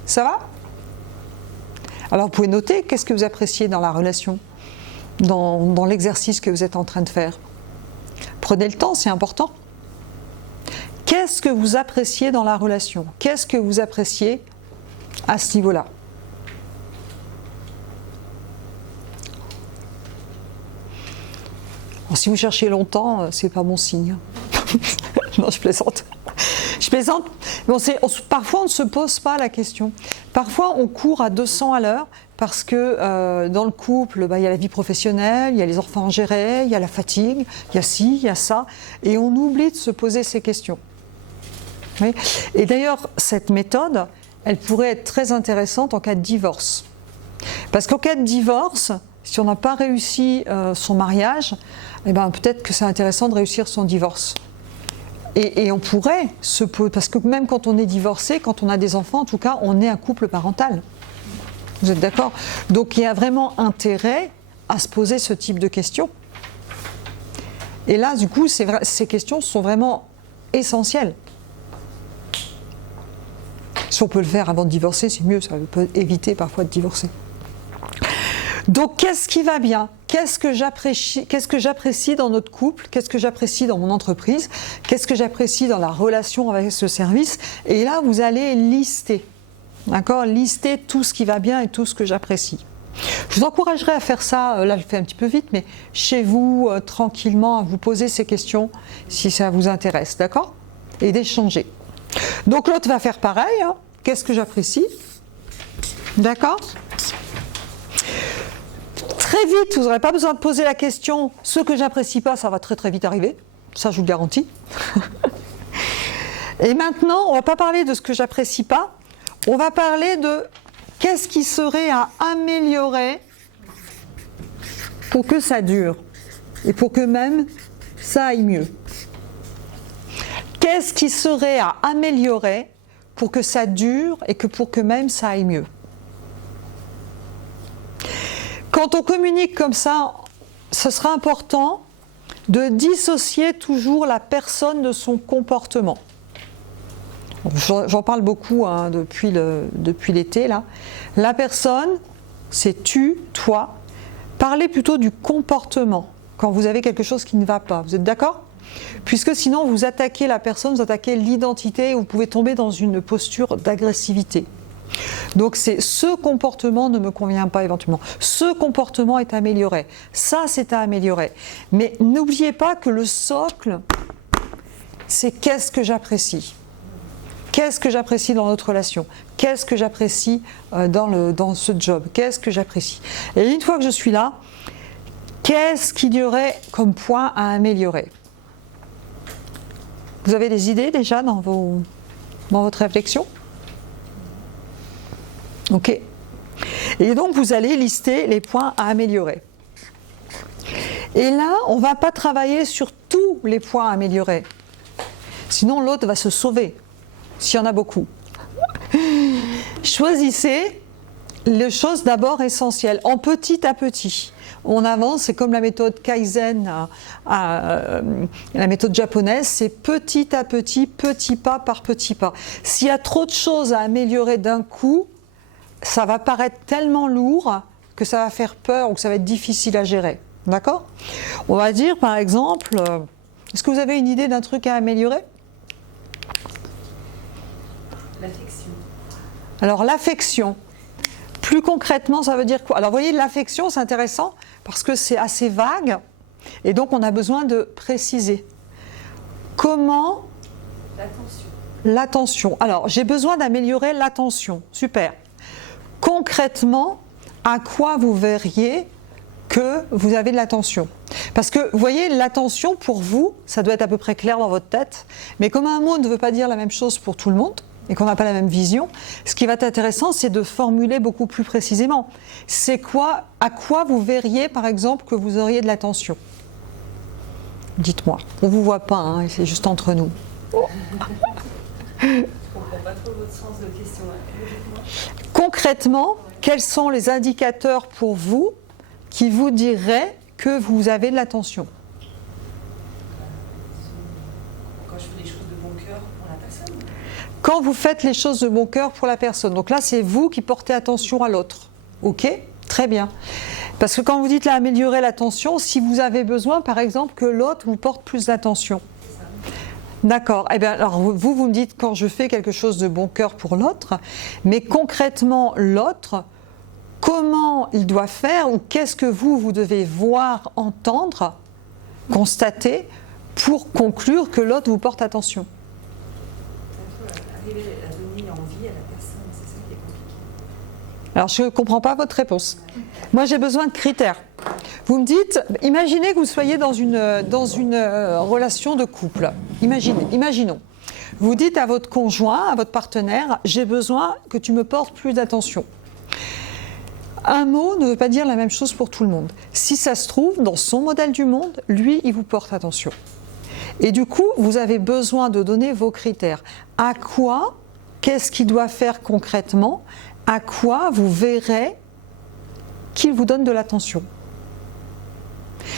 Ça va ? Alors vous pouvez noter qu'est-ce que vous appréciez dans la relation, dans l'exercice que vous êtes en train de faire. Prenez le temps, c'est important. Qu'est-ce que vous appréciez dans la relation ? Qu'est-ce que vous appréciez à ce niveau-là ? Bon, si vous cherchez longtemps, c'est pas bon signe. Non, je plaisante. Je plaisante. Bon, parfois, on ne se pose pas la question. Parfois, on court à 200 à l'heure parce que dans le couple, il y a la vie professionnelle, il y a les enfants à gérer, il y a la fatigue, il y a ci, il y a ça. Et on oublie de se poser ces questions. Oui. Et d'ailleurs, cette méthode, elle pourrait être très intéressante en cas de divorce. Parce qu'en cas de divorce, si on n'a pas réussi son mariage, eh ben, peut-être que c'est intéressant de réussir son divorce. Et on pourrait se poser, parce que même quand on est divorcé, quand on a des enfants, en tout cas, on est un couple parental. Vous êtes d'accord ? Donc il y a vraiment intérêt à se poser ce type de questions. Et là, du coup, ces questions sont vraiment essentielles. Si on peut le faire avant de divorcer, c'est mieux, ça peut éviter parfois de divorcer. Donc, qu'est-ce qui va bien ? Qu'est-ce que j'apprécie dans notre couple ? Qu'est-ce que j'apprécie dans mon entreprise ? Qu'est-ce que j'apprécie dans la relation avec ce service ? Et là, vous allez lister. D'accord ? Lister tout ce qui va bien et tout ce que j'apprécie. Je vous encouragerais à faire ça, là je le fais un petit peu vite, mais chez vous, tranquillement, à vous poser ces questions si ça vous intéresse, d'accord ? Et d'échanger. Donc l'autre va faire pareil, hein. Qu'est-ce que j'apprécie ? D'accord ? Très vite, vous n'aurez pas besoin de poser la question, ce que j'apprécie pas, ça va très très vite arriver, ça je vous le garantis. Et maintenant, on ne va pas parler de ce que j'apprécie pas, on va parler de qu'est-ce qui serait à améliorer pour que ça dure et pour que même ça aille mieux. Qu'est-ce qui serait à améliorer pour que ça dure et pour que même ça aille mieux ? Quand on communique comme ça, ce sera important de dissocier toujours la personne de son comportement. J'en parle beaucoup hein, depuis l'été là. La personne, c'est tu, toi. Parlez plutôt du comportement quand vous avez quelque chose qui ne va pas. Vous êtes d'accord ? Puisque sinon vous attaquez la personne, vous attaquez l'identité, et vous pouvez tomber dans une posture d'agressivité. Donc c'est ce comportement ne me convient pas éventuellement. Ce comportement est amélioré. Ça c'est à améliorer. Mais n'oubliez pas que le socle, c'est qu'est-ce que j'apprécie. Qu'est-ce que j'apprécie dans notre relation ? Qu'est-ce que j'apprécie dans ce job ? Qu'est-ce que j'apprécie ? Et une fois que je suis là, qu'est-ce qu'il y aurait comme point à améliorer ? Vous avez des idées déjà dans votre réflexion ? Ok. Et donc vous allez lister les points à améliorer. Et là, on ne va pas travailler sur tous les points à améliorer. Sinon l'autre va se sauver, s'il y en a beaucoup. Choisissez les choses d'abord essentielles, en petit à petit. On avance, c'est comme la méthode Kaizen, la méthode japonaise, c'est petit à petit, petit pas par petit pas. S'il y a trop de choses à améliorer d'un coup, ça va paraître tellement lourd que ça va faire peur ou que ça va être difficile à gérer. D'accord ? On va dire par exemple, est-ce que vous avez une idée d'un truc à améliorer ? L'affection. Alors l'affection, plus concrètement ça veut dire quoi ? Alors vous voyez, l'affection c'est intéressant parce que c'est assez vague et donc on a besoin de préciser. Comment ? L'attention. L'attention. Alors j'ai besoin d'améliorer l'attention, super. Concrètement, à quoi vous verriez que vous avez de l'attention. Parce que, vous voyez, l'attention, pour vous, ça doit être à peu près clair dans votre tête, mais comme un mot ne veut pas dire la même chose pour tout le monde, et qu'on n'a pas la même vision, ce qui va être intéressant, c'est de formuler beaucoup plus précisément. C'est quoi, à quoi vous verriez, par exemple, que vous auriez de l'attention? Dites-moi. On ne vous voit pas, hein, c'est juste entre nous. Oh. Je ne comprends pas trop votre sens de question. Concrètement, quels sont les indicateurs pour vous qui vous diraient que vous avez de l'attention? Quand je fais des choses de bon cœur pour la personne. Quand vous faites les choses de bon cœur pour la personne. Donc là, c'est vous qui portez attention à l'autre. Ok? Très bien. Parce que quand vous dites là, améliorer l'attention, si vous avez besoin, par exemple, que l'autre vous porte plus d'attention. D'accord. Eh bien, alors vous me dites quand je fais quelque chose de bon cœur pour l'autre, mais concrètement, l'autre, comment il doit faire ou qu'est-ce que vous devez voir, entendre, constater pour conclure que l'autre vous porte attention? Arriver à donner envie à la personne, c'est ça qui est compliqué. Alors, je ne comprends pas votre réponse. Moi, j'ai besoin de critères. Vous me dites, imaginez que vous soyez dans une relation de couple. Imaginons. Vous dites à votre conjoint, à votre partenaire, j'ai besoin que tu me portes plus d'attention. Un mot ne veut pas dire la même chose pour tout le monde. Si ça se trouve, dans son modèle du monde, lui, il vous porte attention. Et du coup, vous avez besoin de donner vos critères. À quoi, qu'est-ce qu'il doit faire concrètement? À quoi vous verrez qu'il vous donne de l'attention?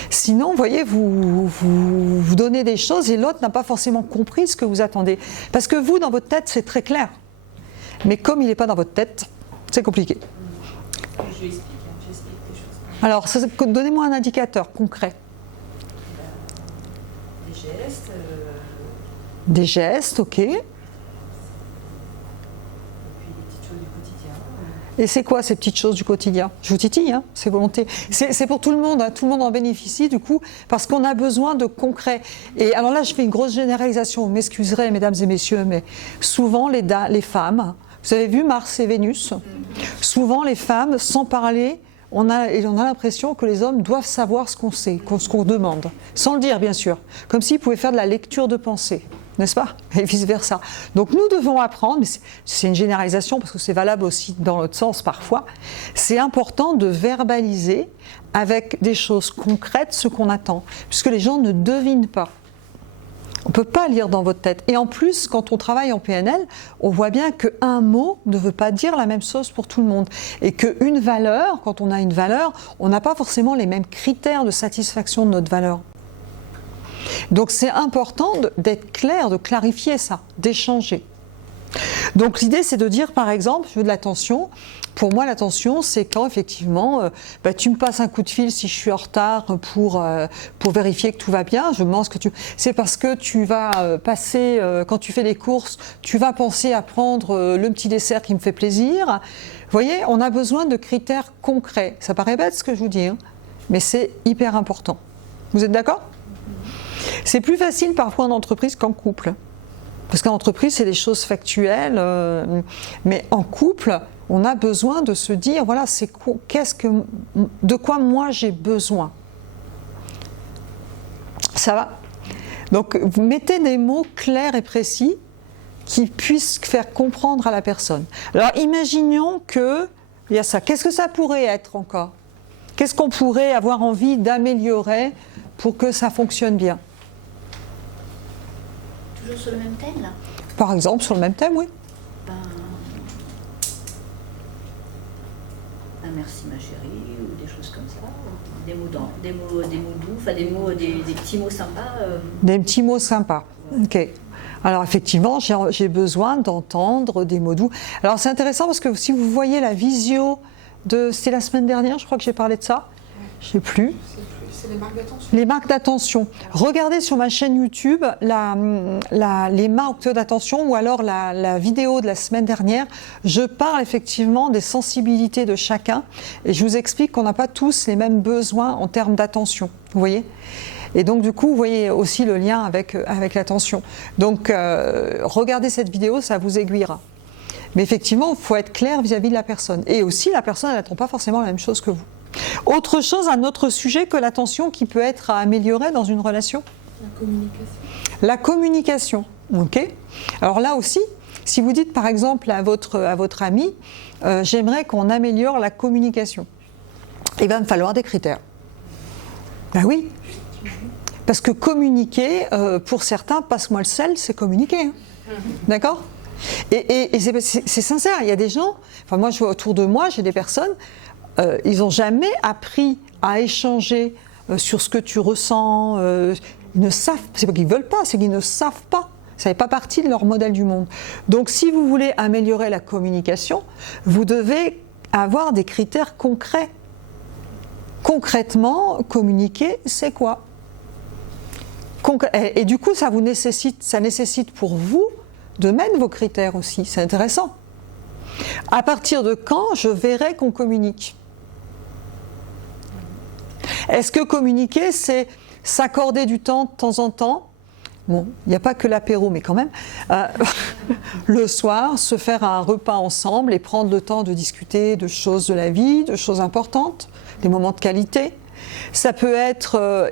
Sinon, vous voyez, vous donnez des choses et l'autre n'a pas forcément compris ce que vous attendez. Parce que vous, dans votre tête, c'est très clair. Mais comme il n'est pas dans votre tête, c'est compliqué. Je explique des choses. Alors, donnez-moi un indicateur concret. Des gestes. Des gestes, ok. Et puis des petites choses du quotidien. Et c'est quoi ces petites choses du quotidien? Je vous titille, hein, c'est volonté. C'est pour tout le monde, hein, tout le monde en bénéficie du coup, parce qu'on a besoin de concret. Et alors là, je fais une grosse généralisation, vous m'excuserez mesdames et messieurs, mais souvent les femmes, vous avez vu Mars et Vénus, souvent les femmes, sans parler, on a l'impression que les hommes doivent savoir ce qu'on sait, ce qu'on demande, sans le dire bien sûr, comme s'ils pouvaient faire de la lecture de pensée. N'est-ce pas? Et vice-versa. Donc nous devons apprendre, mais c'est une généralisation parce que c'est valable aussi dans l'autre sens parfois, c'est important de verbaliser avec des choses concrètes ce qu'on attend, puisque les gens ne devinent pas. On ne peut pas lire dans votre tête. Et en plus, quand on travaille en PNL, on voit bien qu'un mot ne veut pas dire la même chose pour tout le monde. Et qu'une valeur, quand on a une valeur, on n'a pas forcément les mêmes critères de satisfaction de notre valeur. Donc c'est important d'être clair, de clarifier ça, d'échanger. Donc l'idée c'est de dire par exemple, je veux de l'attention. Pour moi l'attention c'est quand effectivement tu me passes un coup de fil si je suis en retard pour vérifier que tout va bien. Je pense que c'est parce que tu vas passer, quand tu fais les courses, tu vas penser à prendre le petit dessert qui me fait plaisir. Vous voyez, on a besoin de critères concrets. Ça paraît bête ce que je vous dis, hein, mais c'est hyper important. Vous êtes d'accord ? C'est plus facile parfois en entreprise qu'en couple. Parce qu'en entreprise, c'est des choses factuelles, mais en couple, on a besoin de se dire, voilà, de quoi moi j'ai besoin. Ça va? Donc, vous mettez des mots clairs et précis qui puissent faire comprendre à la personne. Alors, imaginons qu'il y a ça. Qu'est-ce que ça pourrait être encore? Qu'est-ce qu'on pourrait avoir envie d'améliorer pour que ça fonctionne bien? Toujours sur le même thème, là? Par exemple, sur le même thème, oui. Merci ma chérie, ou des choses comme ça. Des mots doux, enfin des petits mots sympas. Des petits mots sympas. Ok. Alors effectivement, j'ai besoin d'entendre des mots doux. Alors c'est intéressant parce que si vous voyez la visio c'était la semaine dernière, je crois que j'ai parlé de ça. Je ne sais plus. C'est les marques d'attention. Les marques d'attention. Regardez sur ma chaîne YouTube les marques d'attention ou alors la vidéo de la semaine dernière. Je parle effectivement des sensibilités de chacun et je vous explique qu'on n'a pas tous les mêmes besoins en termes d'attention. Vous voyez ? Et donc du coup, vous voyez aussi le lien avec l'attention. Donc regardez cette vidéo, ça vous aiguillera. Mais effectivement, il faut être clair vis-à-vis de la personne. Et aussi, la personne, elle n'attend pas forcément la même chose que vous. Autre chose, un autre sujet que l'attention qui peut être à améliorer dans une relation? La communication. La communication, ok. Alors là aussi, si vous dites par exemple à votre ami, j'aimerais qu'on améliore la communication, il va me falloir des critères. Ben oui, parce que communiquer, pour certains, passe-moi le sel, c'est communiquer. Hein. D'accord? Et c'est sincère, il y a des gens, enfin moi je vois autour de moi, j'ai des personnes, ils n'ont jamais appris à échanger sur ce que tu ressens, ils ne savent, c'est pas qu'ils ne veulent pas, c'est qu'ils ne savent pas. Ça n'est pas partie de leur modèle du monde. Donc si vous voulez améliorer la communication, vous devez avoir des critères concrets. Concrètement, communiquer, c'est quoi? Et du coup, ça nécessite pour vous de mettre vos critères aussi. C'est intéressant. À partir de quand je verrai qu'on communique? Est-ce que communiquer, c'est s'accorder du temps de temps en temps? Bon, il n'y a pas que l'apéro, mais quand même. Le soir, se faire un repas ensemble et prendre le temps de discuter de choses de la vie, de choses importantes, des moments de qualité. Ça peut être,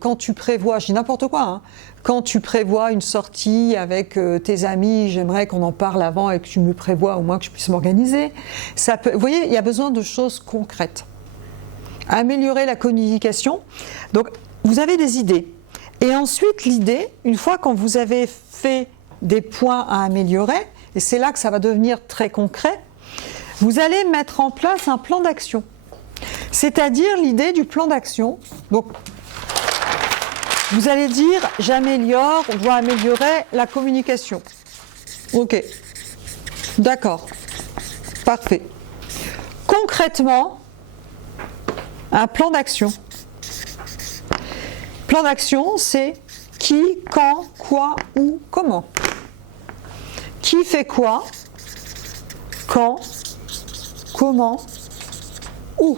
quand tu prévois, je dis n'importe quoi, hein, quand tu prévois une sortie avec tes amis, j'aimerais qu'on en parle avant et que tu me prévois au moins que je puisse m'organiser. Vous voyez, il y a besoin de choses concrètes. Améliorer la communication. Donc, vous avez des idées. Et ensuite, l'idée, une fois quand vous avez fait des points à améliorer, et c'est là que ça va devenir très concret, vous allez mettre en place un plan d'action. C'est-à-dire l'idée du plan d'action. Donc, vous allez dire, j'améliore, on doit améliorer la communication. Ok, d'accord, parfait. Concrètement, un plan d'action. Plan d'action, c'est qui, quand, quoi, où, comment. Qui fait quoi, quand, comment, où.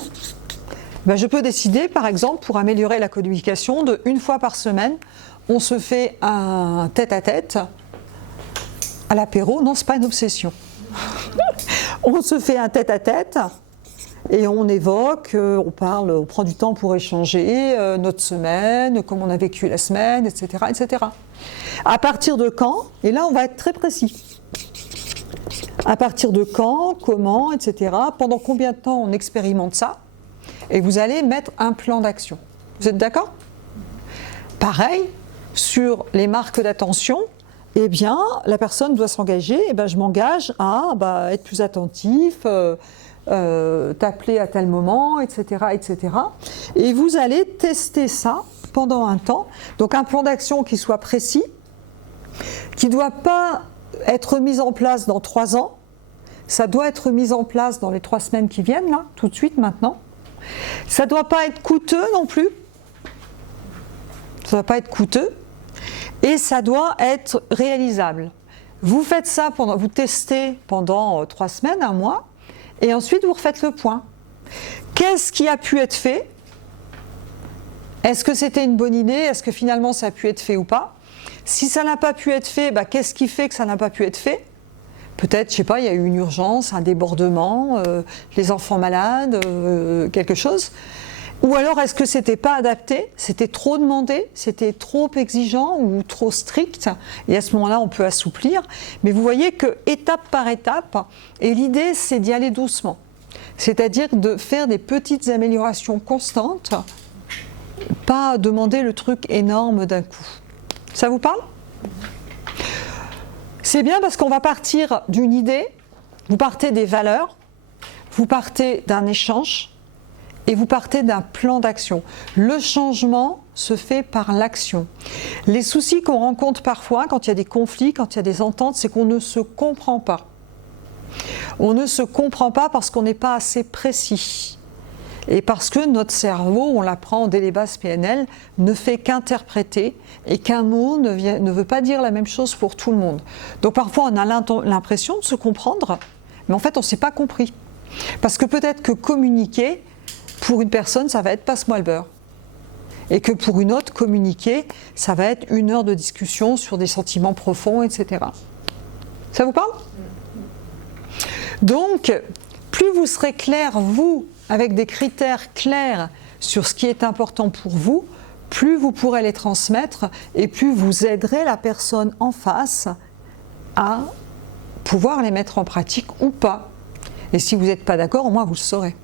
Ben, je peux décider, par exemple, pour améliorer la communication, de une fois par semaine, on se fait un tête-à-tête à l'apéro. Non, c'est pas une obsession. On se fait un tête-à-tête et on évoque, on parle, on prend du temps pour échanger notre semaine, comment on a vécu la semaine, etc., etc. À partir de quand? Et là, on va être très précis. À partir de quand, comment, etc. Pendant combien de temps on expérimente ça? Et vous allez mettre un plan d'action. Vous êtes d'accord? Pareil, sur les marques d'attention, eh bien, la personne doit s'engager. Eh bien, je m'engage à être plus attentif, t'appeler à tel moment, etc., etc. Et vous allez tester ça pendant un temps. Donc, un plan d'action qui soit précis, qui ne doit pas être mis en place dans 3 ans. Ça doit être mis en place dans les 3 semaines qui viennent, là, tout de suite, maintenant. Ça ne doit pas être coûteux non plus. Ça ne doit pas être coûteux. Et ça doit être réalisable. Vous faites ça, vous testez pendant 3 semaines, 1 mois, et ensuite vous refaites le point. Qu'est-ce qui a pu être fait? Est-ce que c'était une bonne idée? Est-ce que finalement ça a pu être fait ou pas? Si ça n'a pas pu être fait, qu'est-ce qui fait que ça n'a pas pu être fait? Peut-être, je ne sais pas, il y a eu une urgence, un débordement, les enfants malades, quelque chose. Ou alors, est-ce que c'était pas adapté? C'était trop demandé? C'était trop exigeant ou trop strict? Et à ce moment-là, on peut assouplir. Mais vous voyez que étape par étape, et l'idée, c'est d'y aller doucement. C'est-à-dire de faire des petites améliorations constantes, pas demander le truc énorme d'un coup. Ça vous parle? C'est bien parce qu'on va partir d'une idée, vous partez des valeurs, vous partez d'un échange et vous partez d'un plan d'action. Le changement se fait par l'action. Les soucis qu'on rencontre parfois quand il y a des conflits, quand il y a des ententes, c'est qu'on ne se comprend pas. On ne se comprend pas parce qu'on n'est pas assez précis. Et parce que notre cerveau, on l'apprend dès les bases PNL, ne fait qu'interpréter et qu'un mot ne veut pas dire la même chose pour tout le monde. Donc parfois on a l'impression de se comprendre, mais en fait on ne s'est pas compris. Parce que peut-être que communiquer, pour une personne, ça va être passe-moi le beurre. Et que pour une autre, communiquer, ça va être 1 heure de discussion sur des sentiments profonds, etc. Ça vous parle? Donc, plus vous serez clair, vous, avec des critères clairs sur ce qui est important pour vous, plus vous pourrez les transmettre et plus vous aiderez la personne en face à pouvoir les mettre en pratique ou pas. Et si vous n'êtes pas d'accord, au moins vous le saurez.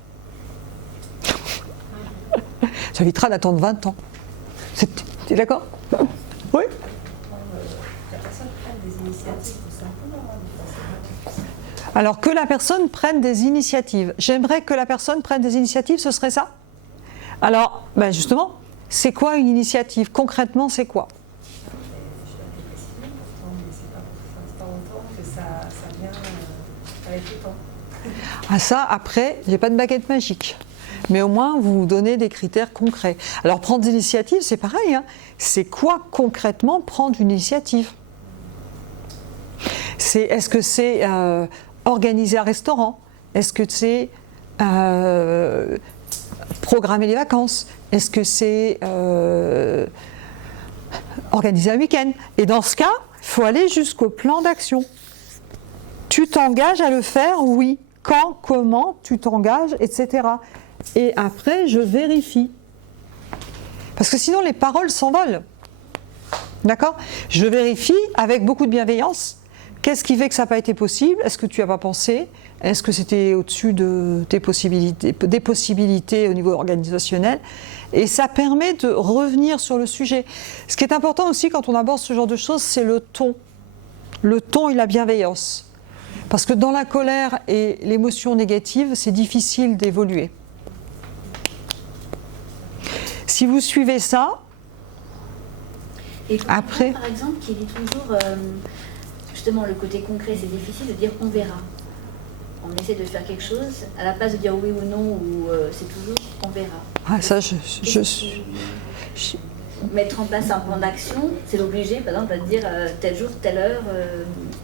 Ça évitera d'attendre 20 ans. Tu es d'accord? Oui. La personne prenne des initiatives, c'est un peu normal de faire ça. Alors que la personne prenne des initiatives. J'aimerais que la personne prenne des initiatives, ce serait ça? Alors, ben justement, c'est quoi une initiative? Concrètement, c'est quoi? Je l'avais précisé pourtant, mais c'est pas longtemps que ça vient avec le temps. Ah ça, après, j'ai pas de baguette magique. Mais au moins, vous vous donnez des critères concrets. Alors, prendre des initiatives, c'est pareil. Hein. C'est quoi concrètement prendre une initiative? Est-ce que c'est organiser un restaurant? Est-ce que c'est programmer les vacances? Est-ce que c'est organiser un week-end? Et dans ce cas, il faut aller jusqu'au plan d'action. Tu t'engages à le faire? Oui. Quand, comment, tu t'engages, etc. Et après, je vérifie. Parce que sinon, les paroles s'envolent. D'accord? Je vérifie avec beaucoup de bienveillance. Qu'est-ce qui fait que ça n'a pas été possible? Est-ce que tu n'as pas pensé? Est-ce que c'était au-dessus de tes possibilités, des possibilités au niveau organisationnel? Et ça permet de revenir sur le sujet. Ce qui est important aussi quand on aborde ce genre de choses, c'est le ton. Le ton et la bienveillance. Parce que dans la colère et l'émotion négative, c'est difficile d'évoluer. Si vous suivez ça, et pour après... moi, par exemple, qui dit toujours, justement, le côté concret, c'est difficile de dire on verra. On essaie de faire quelque chose, à la place de dire oui ou non, ou c'est toujours on verra. Ah, ça, Mettre en place un plan d'action, c'est l'obliger, par exemple, à dire tel jour, telle heure,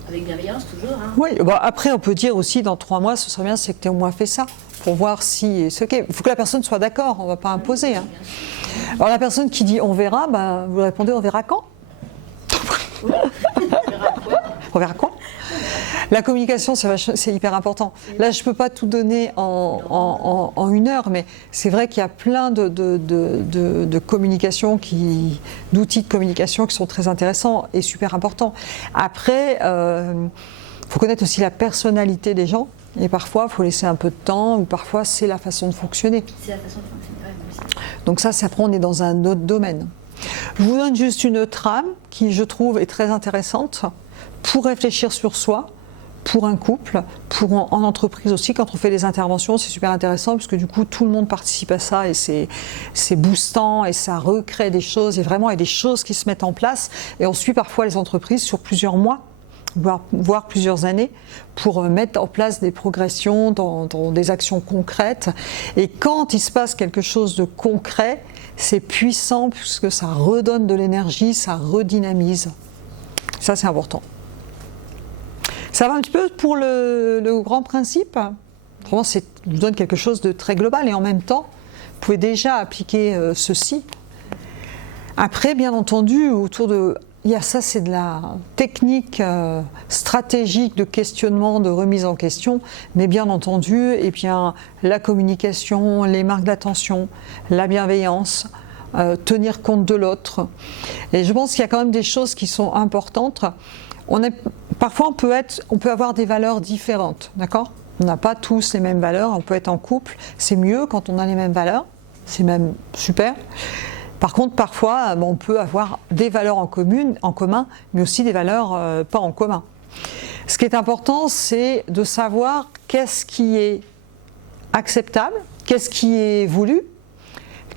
avec bienveillance toujours. Hein. Oui, bon, après on peut dire aussi dans 3 mois, ce serait bien, c'est que tu aies au moins fait ça, pour voir si c'est ok. Il faut que la personne soit d'accord, on ne va pas imposer. Hein. Alors la personne qui dit on verra, ben, vous répondez on verra quand? On verra quoi? On verra quoi? La communication, c'est hyper important. Là, je ne peux pas tout donner en 1 heure, mais c'est vrai qu'il y a plein de communications, d'outils de communication qui sont très intéressants et super importants. Après, faut connaître aussi la personnalité des gens, et parfois, il faut laisser un peu de temps, ou parfois, c'est la façon de fonctionner. C'est la façon de fonctionner, ouais, moi aussi. Donc ça, après, on est dans un autre domaine. Je vous donne juste une trame qui, je trouve, est très intéressante pour réfléchir sur soi, pour un couple, en entreprise aussi. Quand on fait des interventions, c'est super intéressant parce que du coup, tout le monde participe à ça et c'est boostant et ça recrée des choses et vraiment il y a des choses qui se mettent en place. Et on suit parfois les entreprises sur plusieurs mois, voire plusieurs années, pour mettre en place des progressions dans des actions concrètes. Et quand il se passe quelque chose de concret, c'est puissant puisque ça redonne de l'énergie, ça redynamise. Ça, c'est important. Ça va un petit peu pour le grand principe. Vraiment, ça vous donne quelque chose de très global et en même temps, vous pouvez déjà appliquer ceci. Après, bien entendu, ça, c'est de la technique stratégique de questionnement, de remise en question, mais bien entendu, et bien, la communication, les marques d'attention, la bienveillance, tenir compte de l'autre. Et je pense qu'il y a quand même des choses qui sont importantes. Parfois, on peut avoir des valeurs différentes, d'accord? On n'a pas tous les mêmes valeurs, on peut être en couple, c'est mieux quand on a les mêmes valeurs, c'est même super. Par contre, parfois, on peut avoir des valeurs en commun, mais aussi des valeurs pas en commun. Ce qui est important, c'est de savoir qu'est-ce qui est acceptable, qu'est-ce qui est voulu,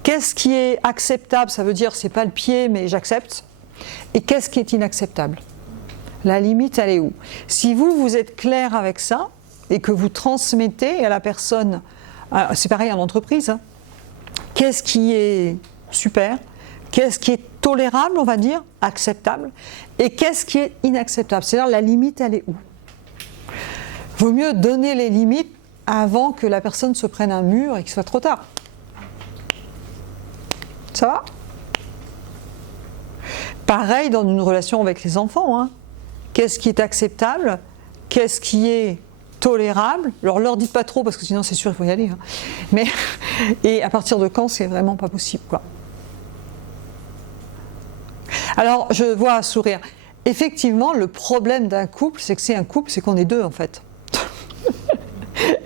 qu'est-ce qui est acceptable, ça veut dire c'est pas le pied, mais j'accepte, et qu'est-ce qui est inacceptable. La limite, elle est où? Si vous êtes clair avec ça et que vous transmettez à la personne, c'est pareil en entreprise, hein, qu'est-ce qui est super, qu'est-ce qui est tolérable, on va dire, acceptable, et qu'est-ce qui est inacceptable. C'est-à-dire la limite, elle est où? Vaut mieux donner les limites avant que la personne se prenne un mur et qu'il soit trop tard. Ça va? Pareil dans une relation avec les enfants, hein. Qu'est-ce qui est acceptable? Qu'est-ce qui est tolérable. Alors leur dites pas trop parce que sinon c'est sûr il faut y aller. Hein. Mais et à partir de quand c'est vraiment pas possible quoi. Alors je vois un sourire. Effectivement, le problème d'un couple, c'est que c'est un couple, c'est qu'on est deux en fait.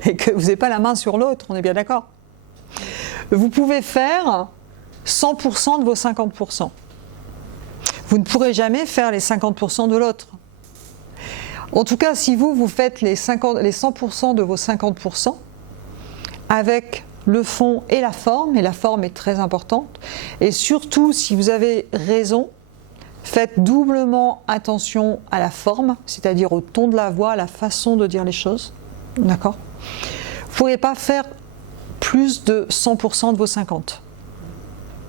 Et que vous n'avez pas la main sur l'autre, on est bien d'accord. Vous pouvez faire 100% de vos 50%. Vous ne pourrez jamais faire les 50% de l'autre. En tout cas, si vous faites les 100% de vos 50%, avec le fond et la forme est très importante, et surtout, si vous avez raison, faites doublement attention à la forme, c'est-à-dire au ton de la voix, à la façon de dire les choses. D'accord ? Vous ne pourrez pas faire plus de 100% de vos 50.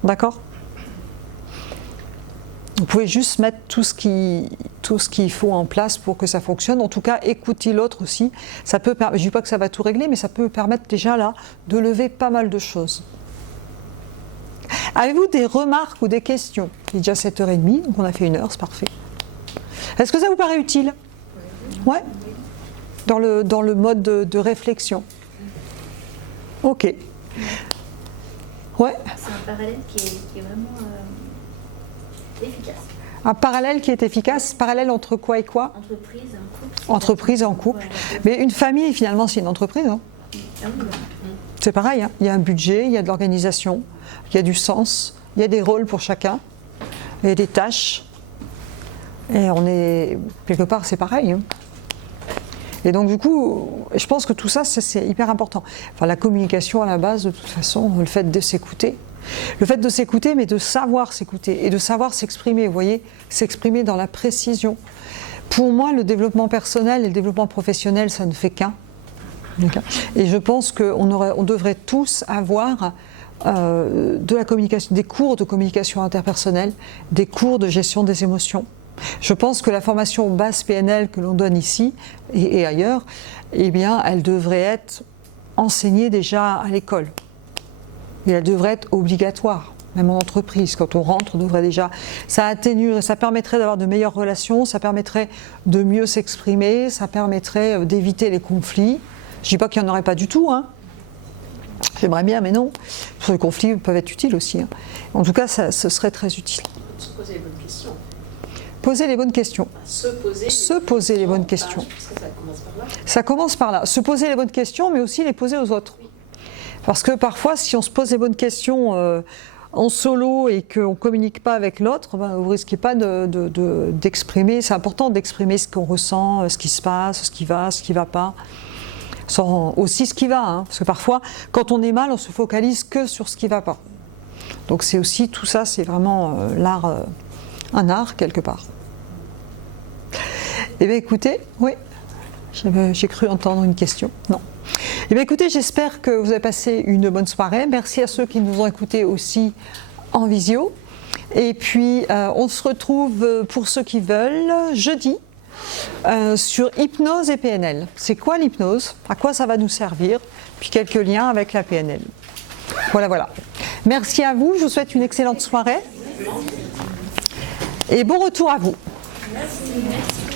D'accord ? Vous pouvez juste mettre tout ce qu'il faut en place pour que ça fonctionne. En tout cas, écoutez l'autre aussi. Ça peut, je ne dis pas que ça va tout régler, mais ça peut permettre déjà là de lever pas mal de choses. Avez-vous des remarques ou des questions ? Il est déjà 7h30, donc on a fait 1 heure, c'est parfait. Est-ce que ça vous paraît utile ? Ouais ? Dans le mode de réflexion. Ok. Ouais. C'est un parallèle qui est vraiment efficace. Un parallèle qui est efficace. Parallèle entre quoi et quoi ? Entreprise, en couple. Entreprise en couple. Mais une famille, finalement, c'est une entreprise. Hein. Ah oui, C'est pareil. Hein. Il y a un budget, il y a de l'organisation, il y a du sens, il y a des rôles pour chacun, il y a des tâches. Et on est, quelque part, c'est pareil. Hein. Et donc, du coup, je pense que tout ça, c'est hyper important. Enfin, la communication à la base, de toute façon, le fait de s'écouter. Le fait de s'écouter, mais de savoir s'écouter et de savoir s'exprimer, vous voyez, s'exprimer dans la précision. Pour moi, le développement personnel et le développement professionnel, ça ne fait qu'un. Et je pense qu'on devrait tous avoir de la communication, des cours de communication interpersonnelle, des cours de gestion des émotions. Je pense que la formation base PNL que l'on donne ici et ailleurs, eh bien, elle devrait être enseignée déjà à l'école. Et elle devrait être obligatoire, même en entreprise. Quand on rentre, on devrait déjà... Ça atténue, ça permettrait d'avoir de meilleures relations, ça permettrait de mieux s'exprimer, ça permettrait d'éviter les conflits. Je ne dis pas qu'il n'y en aurait pas du tout, hein. J'aimerais bien, mais non. Les conflits peuvent être utiles aussi. Hein. En tout cas, ce serait très utile. Se poser les bonnes questions. Poser les bonnes questions. Se poser les bonnes questions. Ça commence par là. Ça commence par là. Se poser les bonnes questions, mais aussi les poser aux autres. Parce que parfois, si on se pose les bonnes questions en solo et qu'on ne communique pas avec l'autre, ben, vous ne risquez pas d'exprimer. C'est important d'exprimer ce qu'on ressent, ce qui se passe, ce qui va pas. Aussi ce qui va. Hein, parce que parfois, quand on est mal, on se focalise que sur ce qui ne va pas. Donc c'est aussi, tout ça, c'est vraiment l'art, un art quelque part. Eh bien écoutez, oui, j'ai cru entendre une question. Non. Eh bien écoutez, j'espère que vous avez passé une bonne soirée. Merci à ceux qui nous ont écoutés aussi en visio. Et puis on se retrouve pour ceux qui veulent jeudi sur hypnose et PNL. C'est quoi l'hypnose ? À quoi ça va nous servir ? Puis quelques liens avec la PNL. Voilà. Merci à vous, je vous souhaite une excellente soirée. Et bon retour à vous. Merci.